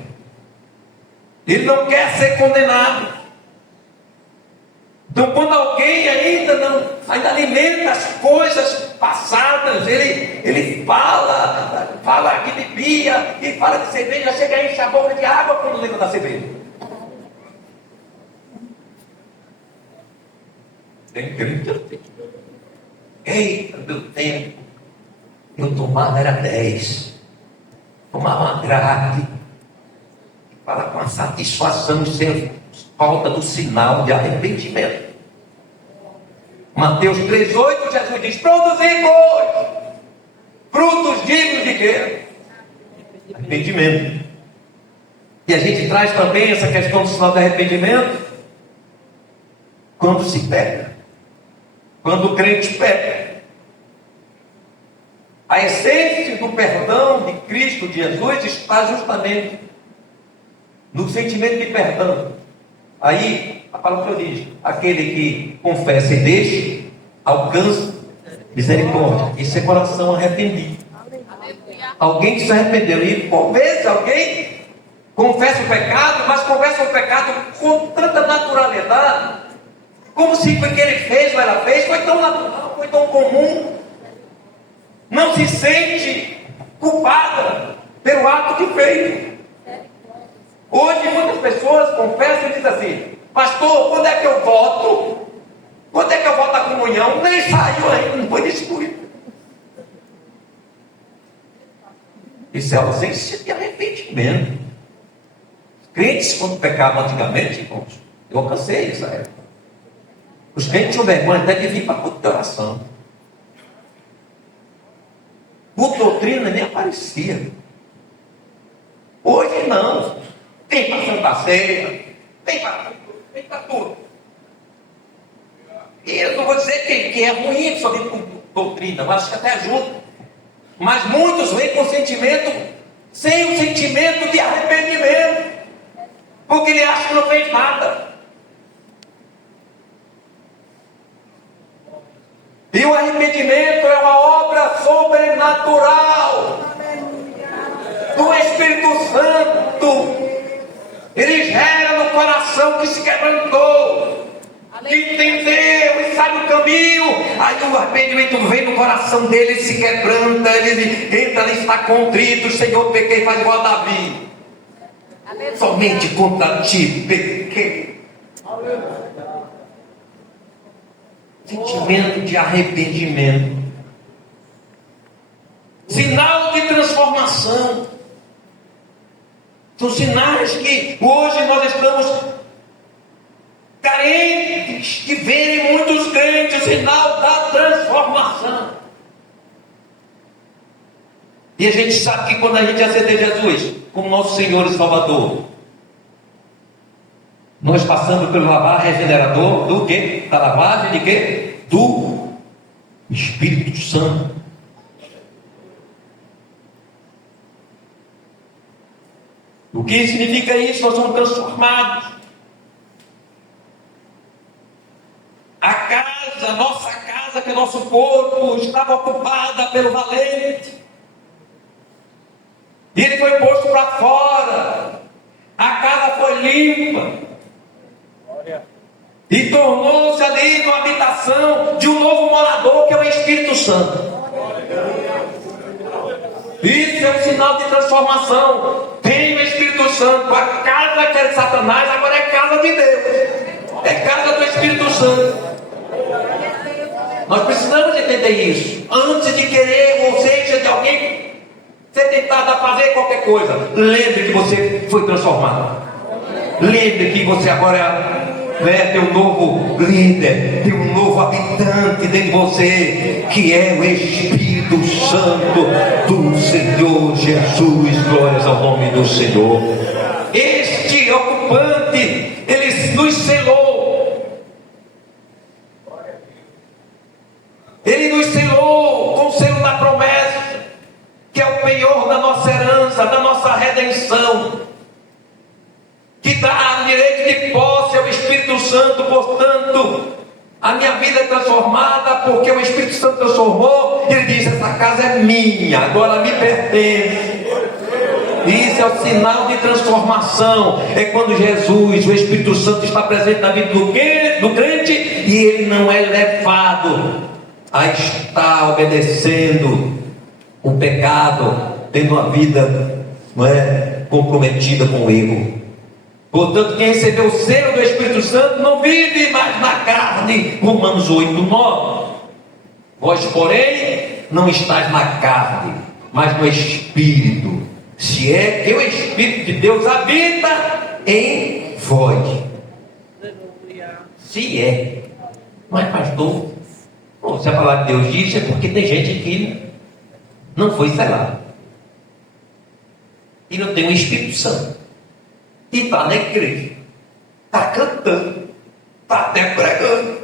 Ele não quer ser condenado. Então, quando alguém ainda alimenta as coisas passadas, ele fala que bebia, e fala de cerveja, chega a encher a boca de água quando lembra da cerveja. Tem crente. Eita, meu tempo, eu tomava era 10. Tomava uma grade. Fala com a satisfação sem falta do sinal de arrependimento. Mateus 3,8, Jesus diz: produzir, pois, frutos dignos de quê? Arrependimento. E a gente traz também essa questão do sinal de arrependimento quando se peca. Quando o crente peca. A essência do perdão de Cristo, de Jesus, está justamente no sentimento de perdão. Aí a palavra diz: aquele que confessa e deixa, alcança misericórdia. Isso é coração arrependido. Alguém que se arrependeu. E por vezes alguém confessa o pecado, mas confessa o pecado com tanta naturalidade, como se o que ele fez ou ela fez foi tão natural, foi tão comum. Não se sente culpada pelo ato que fez. Hoje muitas pessoas confessam e dizem assim: pastor, quando é que eu voto? Quando é que eu voto a comunhão? Nem saiu ainda, não foi distribuído. Isso é ausência de arrependimento. Os crentes, quando pecavam antigamente, irmãos, eu alcancei essa época. Os crentes tinham vergonha até de vir para a culto de oração. Por doutrina nem aparecia. Hoje não. Tem para Santa Ceia, tem para tudo. E eu não vou dizer que é ruim só vir com doutrina, mas acho que até ajuda. Mas muitos vêm com sentimento, sem o sentimento de arrependimento, porque ele acha que não fez nada. E o arrependimento é uma obra sobrenatural do Espírito Santo. Ele gera no coração que se quebrantou, que entendeu e sabe o caminho. Aí o arrependimento vem no coração dele, ele se quebranta, ele entra ali, está contrito: Senhor, pequei, faz igual a Davi. Somente contra ti pequei. Sentimento de arrependimento, sinal de transformação. São sinais que hoje nós estamos carentes de verem muitos crentes, o sinal da transformação. E a gente sabe que quando a gente aceitar Jesus como nosso Senhor e Salvador, nós passamos pelo lavar regenerador do quê? Da lavagem de quê? Do Espírito Santo. O que significa isso? Nós somos transformados. A nossa casa, que é nosso corpo, estava ocupada pelo valente. E ele foi posto para fora. A casa foi limpa. E tornou-se ali uma habitação de um novo morador, que é o Espírito Santo. Isso é um sinal de transformação. Tem o Espírito Santo. A casa que é de Satanás agora é casa de Deus. É casa do Espírito Santo. Nós precisamos entender isso. Antes de querer, ou seja, de alguém ser tentado a fazer qualquer coisa, lembre que você foi transformado. Lembre que você agora né? Tem um novo líder, tem um novo habitante dentro de você, que é o Espírito Santo do Senhor Jesus. Glórias ao nome do Senhor. Este ocupante, ele nos selou. Ele nos selou com o selo da promessa, que é o penhor da nossa herança, da nossa redenção, que dá direito de posse ao Espírito Santo. Portanto, a minha vida é transformada porque o Espírito Santo transformou. Ele diz: essa casa é minha, agora me pertence. Isso é o sinal de transformação. É quando Jesus, o Espírito Santo, está presente na vida do crente, e ele não é levado a estar obedecendo o pecado, tendo uma vida, não é, comprometida com o erro. Portanto, quem recebeu o selo do Espírito Santo não vive mais na carne. Romanos 8:9. Vós, porém, não estáis na carne, mas no Espírito, se é que o Espírito de Deus habita em vós. Se é. Mas pastor, se a palavra de Deus diz, é porque tem gente que não foi selado e não tem o Espírito Santo, e está na igreja, está cantando, está até pregando,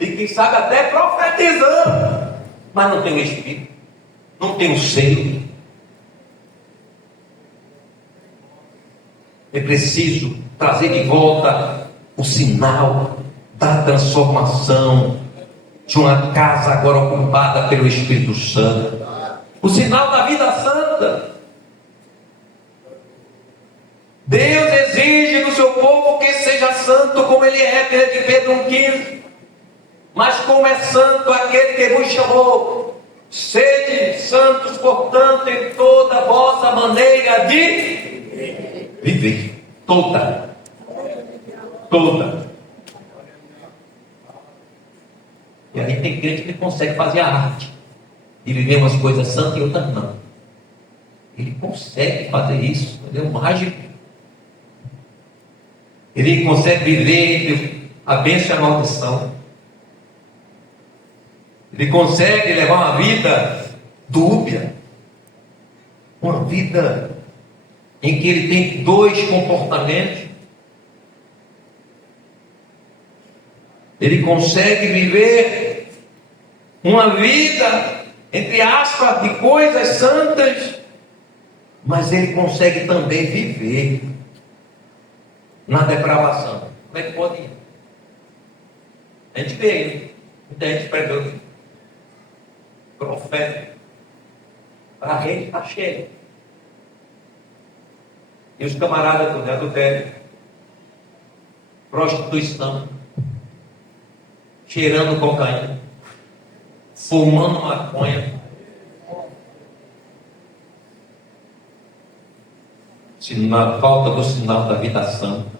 e quem sabe até profetizando, mas não tem o Espírito, não tem o selo. É preciso trazer de volta o sinal da transformação de uma casa agora ocupada pelo Espírito Santo, o sinal da vida santa. Deus exige do seu povo que seja santo como ele é, 1 Pedro 1,15. Mas como é santo aquele que vos chamou, sede santos, portanto, em toda a vossa maneira de viver. Toda. E aí tem crente que consegue fazer a arte e viver umas coisas santas e outras não. Ele consegue fazer isso, ele é um mágico. Ele consegue viver entre a bênção e a maldição. Ele consegue levar uma vida dúbia, uma vida em que ele tem dois comportamentos. Ele consegue viver uma vida, entre aspas, de coisas santas, mas ele consegue também viver na depravação. Como é que pode ir? A gente vê, muita gente pregando, profeta, a rede está cheia. E os camaradas do adultério, prostituição, cheirando cocaína, fumando maconha, na falta do sinal da vida santa.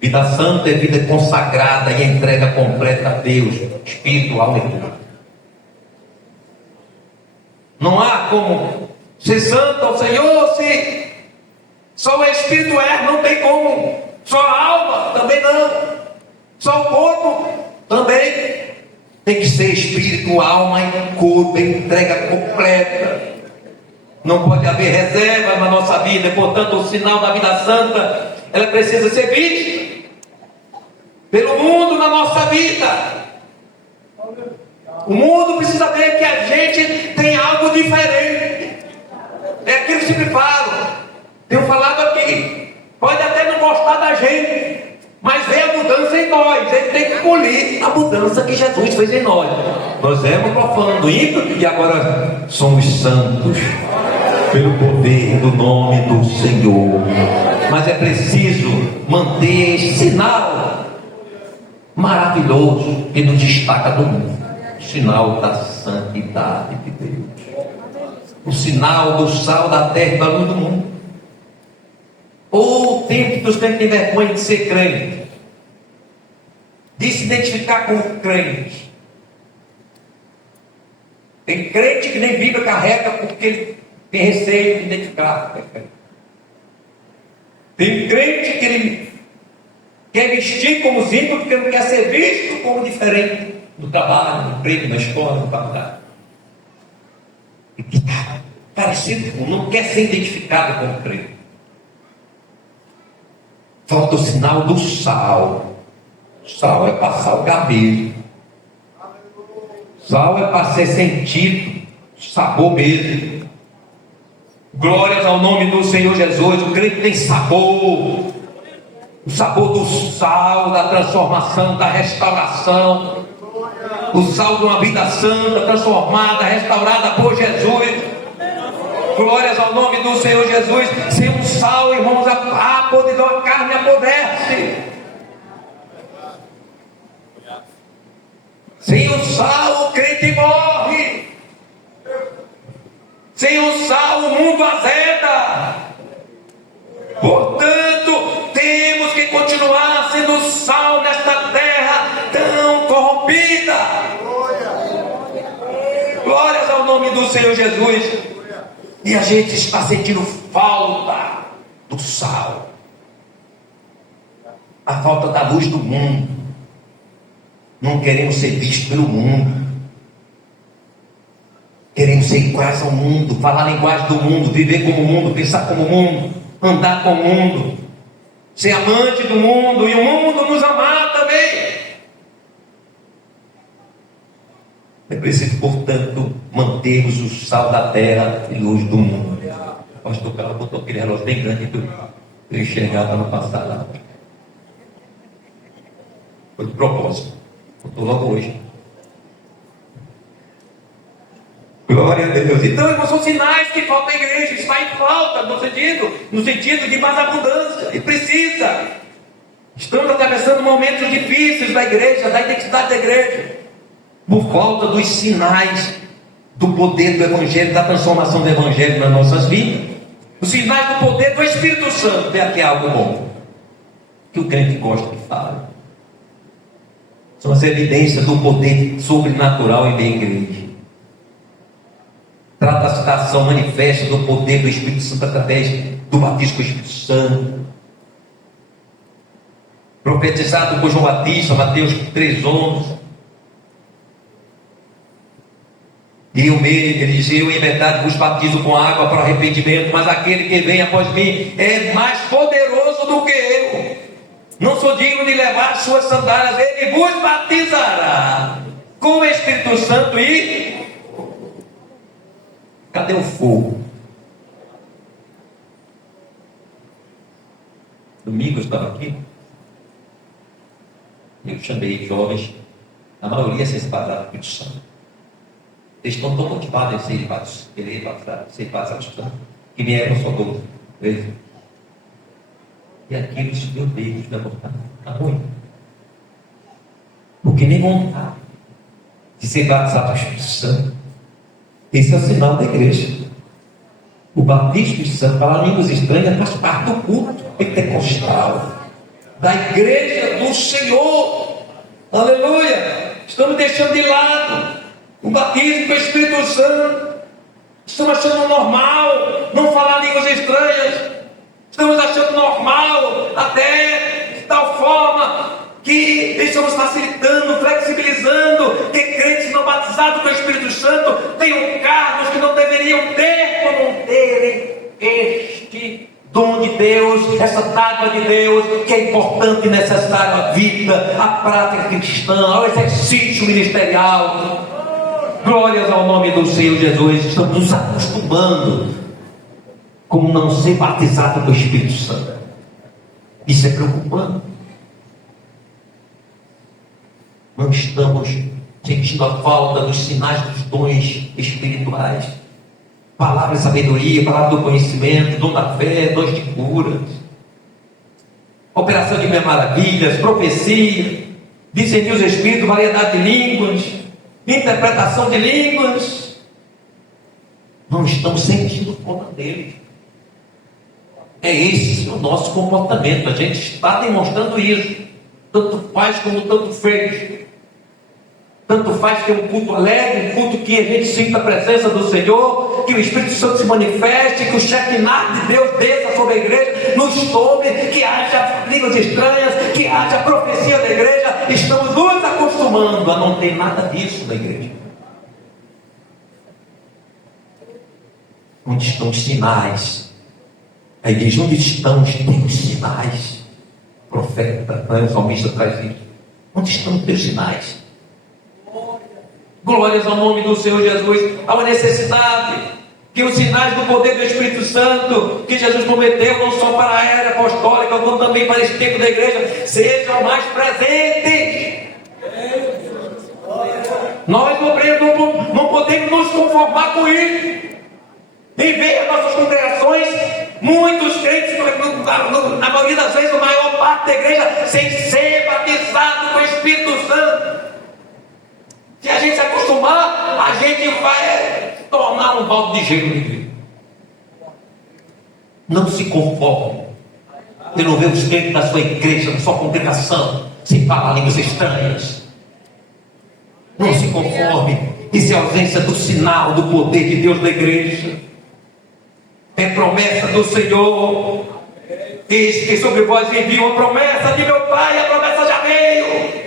Vida santa é vida consagrada e entrega completa a Deus, espírito, alma e corpo. Não há como ser santo ao Senhor se só o espírito é, não tem como. Só a alma também não. Só o corpo também. Tem que ser espírito, alma e corpo, entrega completa. Não pode haver reserva na nossa vida. Portanto, o sinal da vida santa, ela precisa ser vista pelo mundo na nossa vida. O mundo precisa ver que a gente tem algo diferente. É aquilo que eu sempre falo. Tenho falado aqui. Pode até não gostar da gente, mas vê a mudança em nós. Ele tem que colher a mudança que Jesus fez em nós. Nós éramos profanando ímpio e agora somos santos pelo poder do nome do Senhor. Mas é preciso manter esse sinal maravilhoso que nos destaca do mundo, o sinal da santidade de Deus, o sinal do sal da terra e da luz do mundo. Ou o tempo que os crentes têm vergonha de ser crente, de se identificar com o crente. Tem crente que nem Bíblia carrega porque ele tem receio de identificar. Tem crente que ele quer vestir como os ímpios porque não quer ser visto como diferente no trabalho, no emprego, na escola, no faculdade. E que está parecido com, não quer ser identificado como crente. Falta o sinal do sal. Sal é para salgar mesmo. Sal é para ser sentido, sabor mesmo. Glórias ao nome do Senhor Jesus. O crente tem sabor. O sabor do sal, da transformação, da restauração. O sal de uma vida santa, transformada, restaurada por Jesus. Glórias ao nome do Senhor Jesus. Sem um sal, irmãos, a carne apodrece. Sem o sal, o crente morre. Sem o sal, o mundo azeda. Portanto, temos que continuar sendo sal nesta terra tão corrompida. Glórias ao nome do Senhor Jesus. E a gente está sentindo falta do sal. A falta da luz do mundo. Não queremos ser vistos pelo mundo. Queremos ser iguais ao mundo, falar a linguagem do mundo, viver como o mundo, pensar como o mundo, andar como o mundo, ser amante do mundo e o mundo nos amar também. É preciso, portanto, mantermos o sal da terra e luz do mundo. O pastor Carlos botou aquele relógio bem grande que eu enxergava no passado lá. Foi de propósito. Botou logo hoje. Glória a Deus. Então, irmãos, são sinais que falta a igreja. Está em falta, no sentido de mais abundância. E precisa. Estamos atravessando momentos difíceis da igreja, da identidade da igreja. Por falta dos sinais do poder do Evangelho, da transformação do Evangelho nas nossas vidas. Os sinais do poder do Espírito Santo. É aqui algo bom. Que o crente gosta de falar. São as evidências do poder sobrenatural em meio à igreja. Trata-se da ação manifesta do poder do Espírito Santo através do batismo com o Espírito Santo. Profetizado por João Batista, Mateus 3:11. E ele diz: eu em verdade vos batizo com água para arrependimento, mas aquele que vem após mim é mais poderoso do que eu. Não sou digno de levar as suas sandálias. Ele vos batizará com o Espírito Santo e... Cadê o fogo? Domingo eu estava aqui. Eu chamei jovens, a maioria sem se batizar do Espírito Santo. Eles estão tão motivados em querer ser batizados, que vieram só 12 vezes. E aquilo subiu Deus da vontade. Está ruim. Porque nem vontade de ser batizado do Espírito Santo. Esse é o sinal da igreja. O batismo de santo, falar línguas estranhas, faz parte do culto pentecostal, da igreja do Senhor. Aleluia! Estamos deixando de lado o batismo com o Espírito Santo. Estamos achando normal não falar línguas estranhas. Estamos achando normal, até de tal forma que estamos facilitando, flexibilizando que crentes não batizados com o Espírito Santo tenham cargos que não deveriam ter por não terem este dom de Deus, essa dádiva de Deus, que é importante e necessário à vida, à prática cristã, ao exercício ministerial. Glórias ao nome do Senhor Jesus. Estamos nos acostumando como não ser batizado com o Espírito Santo. Isso é preocupante. Não estamos sentindo a falta dos sinais dos dons espirituais. Palavra de sabedoria, palavra do conhecimento, dom da fé, dons de curas, operação de maravilhas, profecia, discernir os espíritos, variedade de línguas, interpretação de línguas. Não estamos sentindo falta deles. É esse o nosso comportamento. A gente está demonstrando isso. Tanto faz como tanto fez. Tanto faz ter um culto alegre, um culto que a gente sinta a presença do Senhor, que o Espírito Santo se manifeste, que o Shekinah de Deus desça sobre a igreja, nos tome, que haja línguas estranhas, que haja profecia da igreja. Estamos nos acostumando a não ter nada disso na igreja. Onde estão os sinais? A igreja, onde estão os teus sinais? O profeta, o salmista traz isso. Onde estão os teus sinais? Glórias ao nome do Senhor Jesus. Há uma necessidade que os sinais do poder do Espírito Santo que Jesus prometeu, não só para a era apostólica, como também para esse tempo da igreja, sejam mais presentes. Nós não podemos nos conformar com isso. Em ver as nossas congregações, muitos crentes, na maioria das vezes, a maior parte da igreja, sem ser batizado com o Espírito Santo. Se a gente se acostumar, a gente vai tornar um balde de gelo na igreja. Não se conforme. Você não vê os crentes da sua igreja, da sua congregação, sem falar línguas estranhas. Não se conforme. Isso é a ausência do sinal, do poder de Deus na igreja. É promessa do Senhor. Eis que sobre vós envio a promessa de meu Pai, a promessa já veio.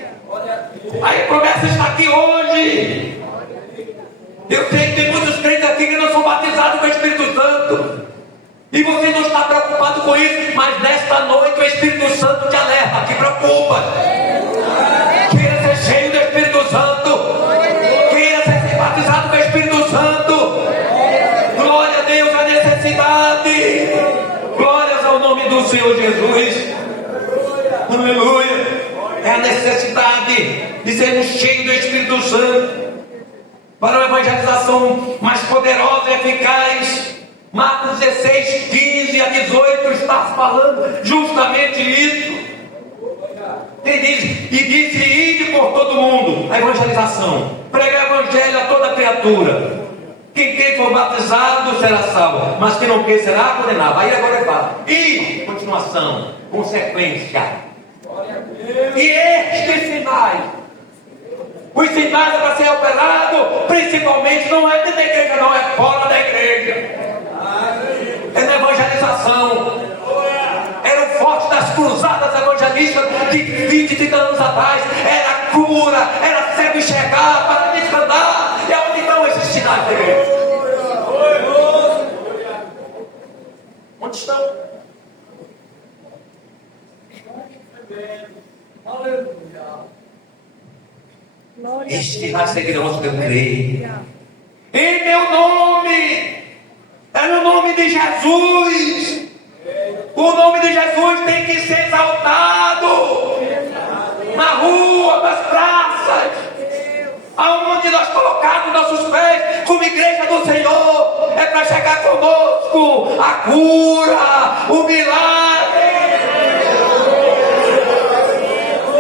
A promessa está aqui hoje. Eu sei que tem muitos crentes aqui que não são batizados com o Espírito Santo. E você não está preocupado com isso. Mas nesta noite o Espírito Santo te alerta, te preocupa. Queira ser cheio do Espírito Santo. Queira ser batizado com o Espírito Santo. Glória a Deus, a necessidade. Glórias ao nome do Senhor Jesus. Aleluia. É a necessidade de sermos cheios do Espírito Santo para uma evangelização mais poderosa e eficaz. Marcos 16, 15 a 18 está falando justamente isso. E disse: ide por todo mundo, a evangelização, pregar o evangelho a toda criatura. Quem for batizado será salvo, mas quem não quer será condenado. Aí agora ele fala: e continuação, consequência. E estes sinais, os sinais para ser operado, principalmente não é dentro da igreja, não, é fora da igreja. É na evangelização. Era o forte das cruzadas evangelistas de 20 e 30 anos atrás. Era cura, era cego enxergar, paralítico andar. E onde estão esses sinais da igreja? Onde estão? Estes sinais seguirão que eu creio. Em meu nome. É no nome de Jesus. O nome de Jesus tem que ser exaltado. Na rua, nas praças, aonde nós colocamos nossos pés como igreja do Senhor, é para chegar conosco a cura, o milagre.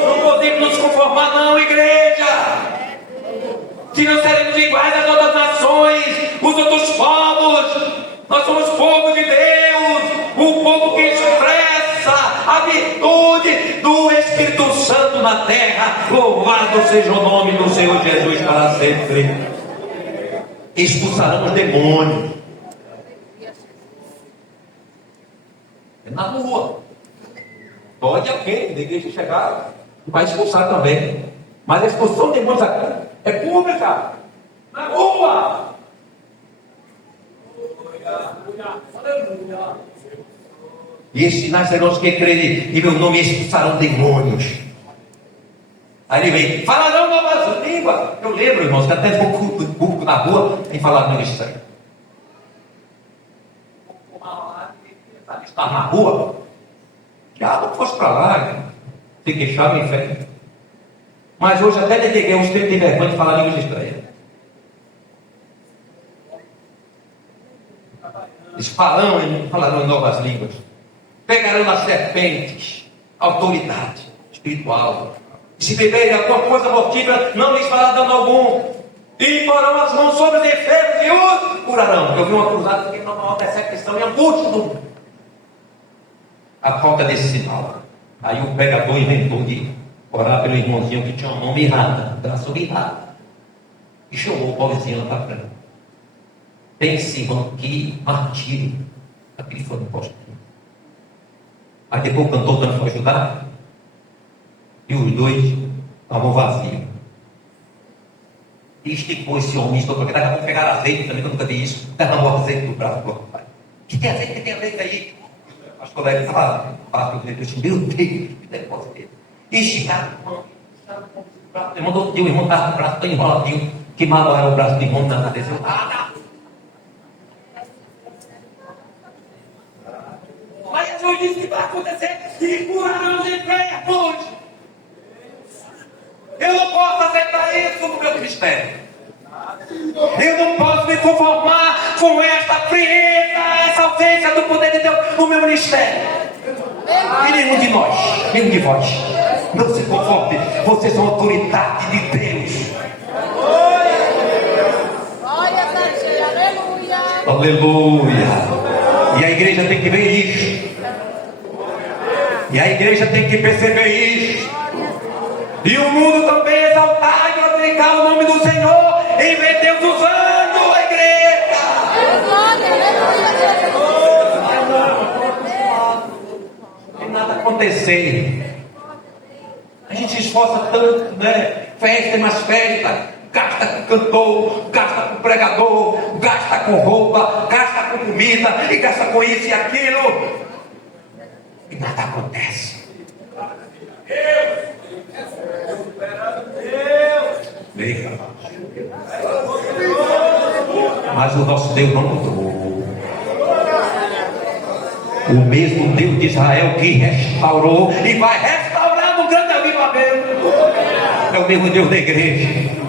Não podemos nos conformar não, igreja. Se não seremos iguais às outras nações, os outros povos. Nós somos povo de Deus, um povo que expressa a virtude do Espírito Santo na terra. Louvado seja o nome do Senhor Jesus para sempre. Expulsarão os demônios. É na rua. Pode alguém da igreja chegar e vai expulsar também. Mas a expulsão de demônios aqui é pública. Na rua. E estes sinais serão os que crerem em meu nome, expulsarão demônios. Aí ele vem: falarão novas línguas. Eu lembro, irmãos, que até no culto na rua tem falado no estranho. Está na rua, já não fosse para lá, se queixava em fé. Mas hoje até neguei uns tempos de vergonha de falar línguas estranhas. Eles falarão em novas línguas. Pegarão nas serpentes, autoridade espiritual. E se beberem alguma coisa mortífera, não lhes fará dano algum. E porão as mãos sobre os enfermos e os curarão. Eu vi uma cruzada que estava uma perseguição e angústia do mundo. A falta desse sinal. Aí o pregador inventou de orar pelo irmãozinho que tinha um nome errado, graça errada. e chamou o pobrezinho lá para frente. Pense, irmão, que martírio aquele foi no posto. Aí depois o cantor também foi ajudar, e os dois estavam vazios. E esticou esse homem, porque daqui a pouco pegaram azeite também, que eu nunca vi isso. Derramou azeite no braço do rapaz. Que tem azeite? Que tem azeite aí? As colegas estavam no braço, meu Deus, que negócio dele. E esticaram o irmão do irmão estava com o braço tão enroladinho, que mal era o braço do irmão na cabeça. Mas Jesus disse que vai acontecer e curarão os enfermos. Eu não posso aceitar isso no meu ministério. Eu não posso me conformar com esta frieza, essa ausência do poder de Deus no meu ministério. E nenhum de nós, nenhum de vós, não se conforme. Vocês são autoridade de Deus. Aleluia. E a igreja tem que ver isso. E a igreja tem que perceber isso. E o mundo também exaltar e glorificar o nome do Senhor, em vez de Deus usando a igreja. E nada acontecer. A gente se esforça tanto, né? Festa e mais festa. Gasta com cantor, gasta com pregador, gasta com roupa, gasta com comida, e gasta com isso e aquilo. E nada acontece. Mas o nosso Deus não mudou. O mesmo Deus de Israel que restaurou e vai restaurar no grande avivamento é o mesmo Deus da igreja.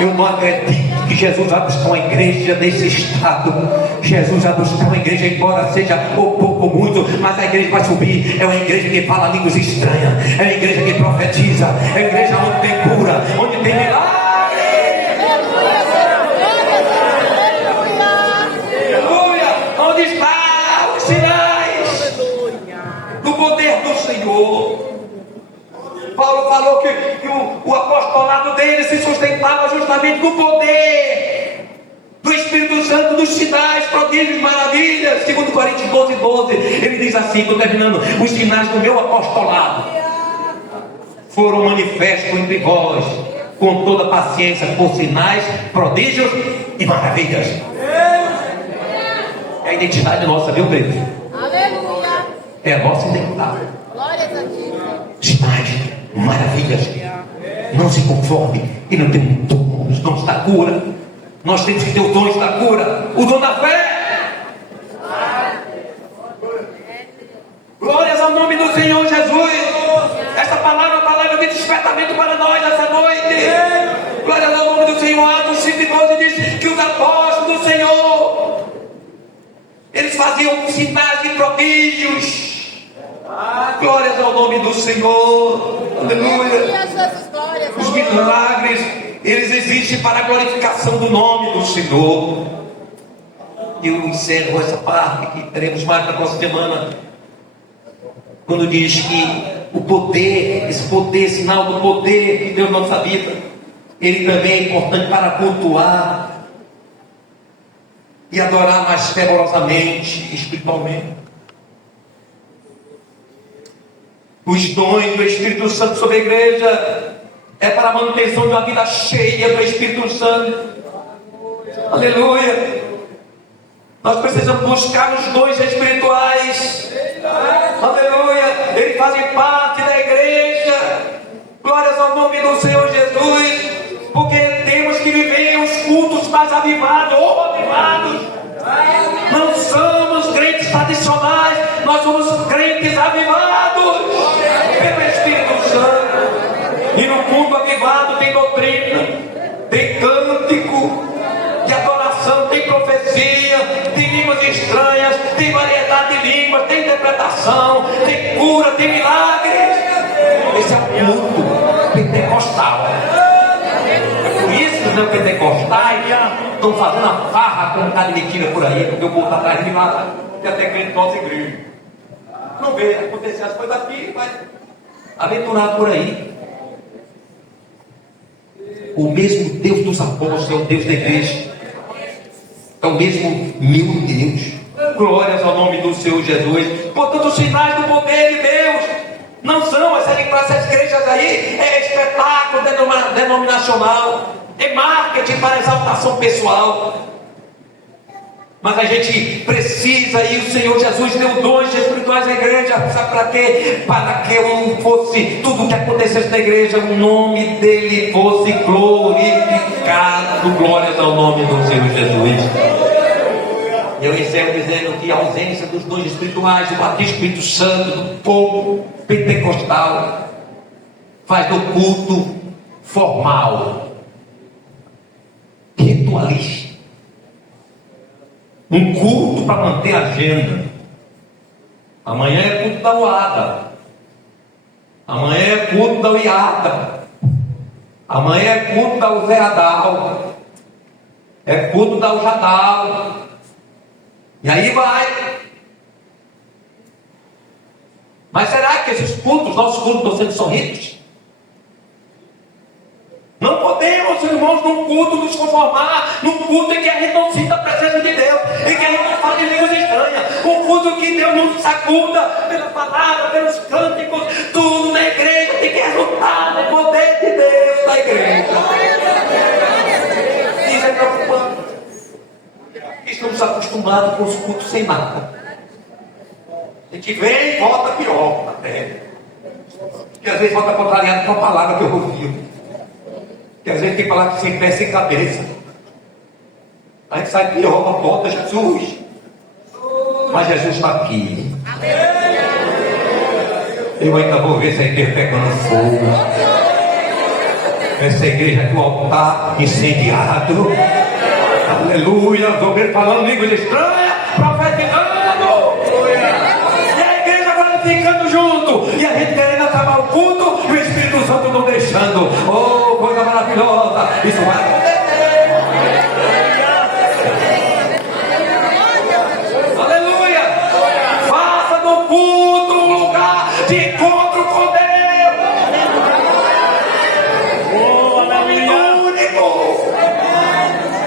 Eu não acredito que Jesus vai buscar uma igreja nesse estado. Jesus vai buscar uma igreja, embora seja ou pouco ou muito, mas a igreja vai subir. É uma igreja que fala línguas estranhas, é uma igreja que profetiza, é uma igreja onde tem cura, onde tem milagre. Aleluia! Onde estão os sinais do poder do Senhor? Paulo falou que o apostolado dele se sustentava justamente no poder do Espírito Santo, dos sinais, prodígios, maravilhas. Segundo Coríntios 12:12, ele diz assim, estou terminando: os sinais do meu apostolado foram manifestos entre vós, com toda paciência, por sinais, prodígios e maravilhas. É a identidade nossa, viu, Pedro? Aleluia. É a nossa identidade. Glória a Deus. Sinais, maravilhas. Não se conforme e não tem um dom, os dons da cura. Nós temos que ter os dons da cura, o dom da fé. Glórias ao nome do Senhor Jesus. Esta palavra é uma palavra de despertamento para nós essa noite. Glórias ao nome do Senhor. Atos 5:12 diz que os apóstolos do Senhor, eles faziam sinais e prodígios. Glórias ao nome do Senhor. Aleluia. Os milagres, eles existem para a glorificação do nome do Senhor. Eu encerro essa parte que teremos mais na próxima semana, quando diz que o poder, esse poder, sinal do poder que Deus na nossa vida, ele também é importante para cultuar e adorar mais fervorosamente, espiritualmente. Os dons do Espírito Santo sobre a igreja é para a manutenção de uma vida cheia do Espírito Santo. Aleluia. Nós precisamos buscar os dons espirituais. Aleluia. Eles fazem parte da igreja. Glórias ao nome do Senhor Jesus. Porque temos que viver os cultos mais avivados ou avivados. Não somos crentes tradicionais, nós somos crentes avivados pelo Espírito Santo. E no culto avivado tem doutrina, tem cântico de adoração, tem profecia, tem línguas estranhas, tem variedade de línguas, tem interpretação, tem cura, tem milagres. Esse é o culto pentecostal. É por isso que os neopentecostais estão fazendo a farra com um bocado de mentira por aí, porque o povo está atrás de lá, e até crente nossa igreja. Não vê acontecer as coisas aqui, vai aventurar por aí. O mesmo Deus dos apóstolos é o Deus da igreja. É o mesmo meu Deus. Glórias ao nome do Senhor Jesus. Portanto, os sinais do poder de Deus não são essas igrejas aí, é espetáculo denominacional, é marketing para exaltação pessoal. Mas a gente precisa, e o Senhor Jesus deu dons espirituais à igreja, sabe para quê? Para que fosse tudo que acontecesse na igreja, o nome dele fosse glorificado. Glórias ao nome do Senhor Jesus. Eu encerro dizendo que a ausência dos dons espirituais, do batismo do Espírito Santo, do povo pentecostal, faz do culto formal, ritualista. Um culto para manter a agenda. Amanhã é culto da UADA. Amanhã é culto da UIADA. Amanhã é culto da UZEADAL. É culto da UJADAL. E aí vai. Mas será que esses cultos, nossos cultos, são ricos? Não podemos, irmãos, num culto nos conformar, num culto em que a gente não sinta a presença de Deus, em que a gente não fala de línguas estranhas, um culto que Deus nos sacuda pela palavra, pelos cânticos, tudo na igreja tem que resultar no poder de Deus na igreja. Isso é preocupante. Estamos acostumados com os cultos sem nada. A gente vem e volta pior na terra. Que às vezes volta contrariado com a palavra que eu ouvi. Que às vezes tem que falar que sem pé, sem cabeça. A gente sai pior, volta Jesus. Mas Jesus está aqui. Eu ainda vou ver essa igreja pegando fogo. Essa igreja do altar incendiado. Aleluia. Vou ver falando línguas estranhas, profetizando. E a igreja glorificando junto. E a gente querendo acabar o culto e o Espírito Santo não deixando. Oh, coisa maravilhosa. Isso vai acontecer. Aleluia. Faça do culto um lugar de encontro com Deus. Único.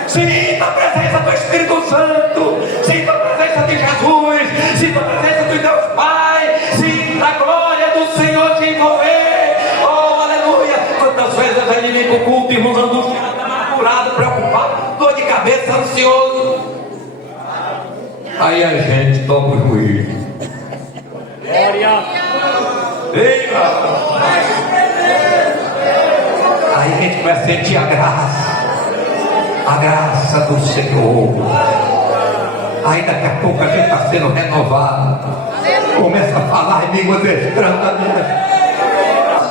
Sinta a presença do Espírito Santo. Sinta a presença de Jesus. Sinta a presença de Deus Pai. Sinta a glória do Senhor te envolver. Oh, aleluia. Quantas vezes a gente vem para o culto, irmãos, angustiado, amargurado, preocupado, dor de cabeça, ansioso. Aí a gente toma o juízo. Glória. Aí a gente começa a sentir a graça do Senhor. Aí daqui a pouco a gente está sendo renovado. Começa a falar em línguas estranhas.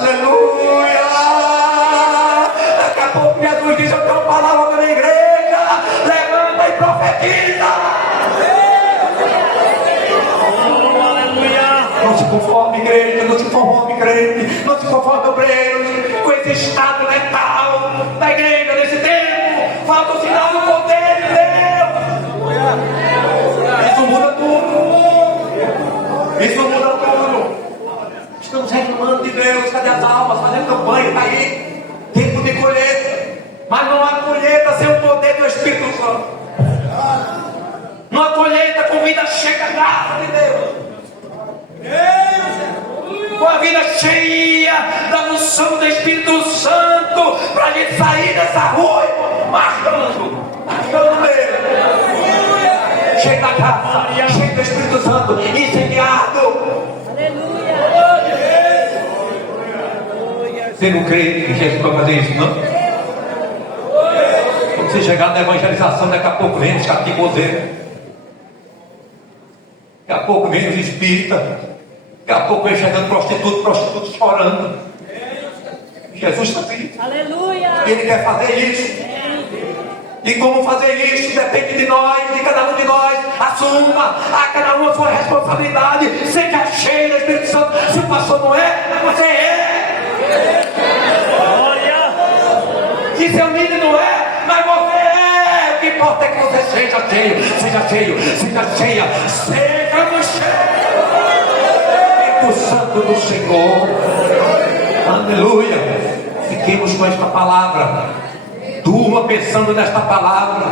Aleluia! Daqui a pouco Jesus diz: eu tenho uma palavra para a igreja. Levanta e profetiza. Não se conforme, igreja, não se conforme, crente, não se conforme, obreiros, com esse estado letal da igreja nesse tempo. Falta o sinal do poder de Deus. Isso muda tudo. Isso muda tudo. Estamos reclamando de Deus, cadê as almas? Fazendo campanha, está aí. Tempo de colheita. Mas não há colheita sem o poder do Espírito Santo. Não há colheita com vida cheia da graça de Deus. Com a vida cheia da unção do Espírito Santo, para a gente sair dessa rua marchando mesmo, cheio da graça, cheio do Espírito Santo, incendiado. Você não crê que Jesus vai fazer isso, não? Quando você chegar na evangelização, daqui a pouco vem os cativozeiros, daqui a pouco vem os espíritas. Daqui a pouco vem chegando prostitutos chorando. Jesus está aqui. Aleluia. Ele quer fazer isso. E como fazer isso depende de nós, de cada um de nós. Assuma a cada um a sua responsabilidade. Seja cheio do Espírito Santo. Se o pastor não é, você é. Se seu líder não é, mas você é. O que importa é que você seja cheio. Seja cheio, seja cheia. Sejamos cheios. O Santo do Senhor. Aleluia. Fiquemos com esta palavra. Durma pensando nesta palavra.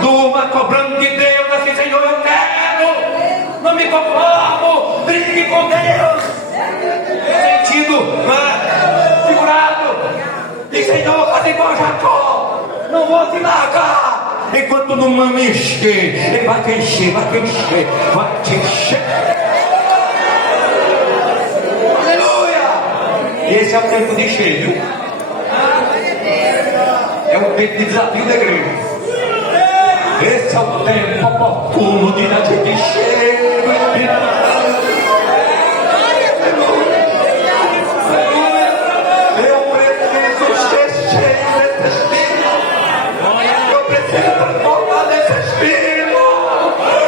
Durma cobrando de Deus, assim, Senhor, eu quero. Não me conformo. Brigue com Deus. Sentido, figurado. E Senhor, faz igual Jacó. Não vou te largar. Enquanto não me encher, Ele vai te encher, vai te encher, vai te encher. Aleluia! Esse é o tempo de encher, viu? É o tempo de desafio da igreja. Esse é o tempo oportuno de encher. Eu preciso ser cheio desse Espírito. Eu preciso transformar nesse Espírito.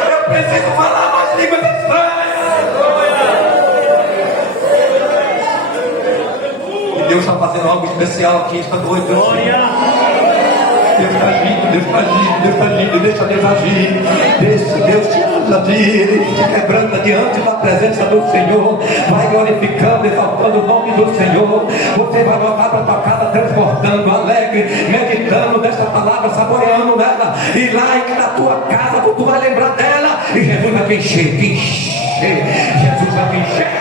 Eu preciso falar mais línguas estranhas. E Deus está fazendo algo especial aqui esta noite. Deus está agindo, Deus está agindo, Deus está agindo. Deixa Deus agir. Deixa Deus te agir. Ele te quebranta diante da presença do Senhor. Vai glorificando, exaltando o nome do Senhor. Você vai voltar para a tua casa transportando, alegre, meditando desta palavra, saboreando nela. E lá na tua casa tu vai lembrar dela. E Jesus vai te encher, te encher. Jesus vai te encher.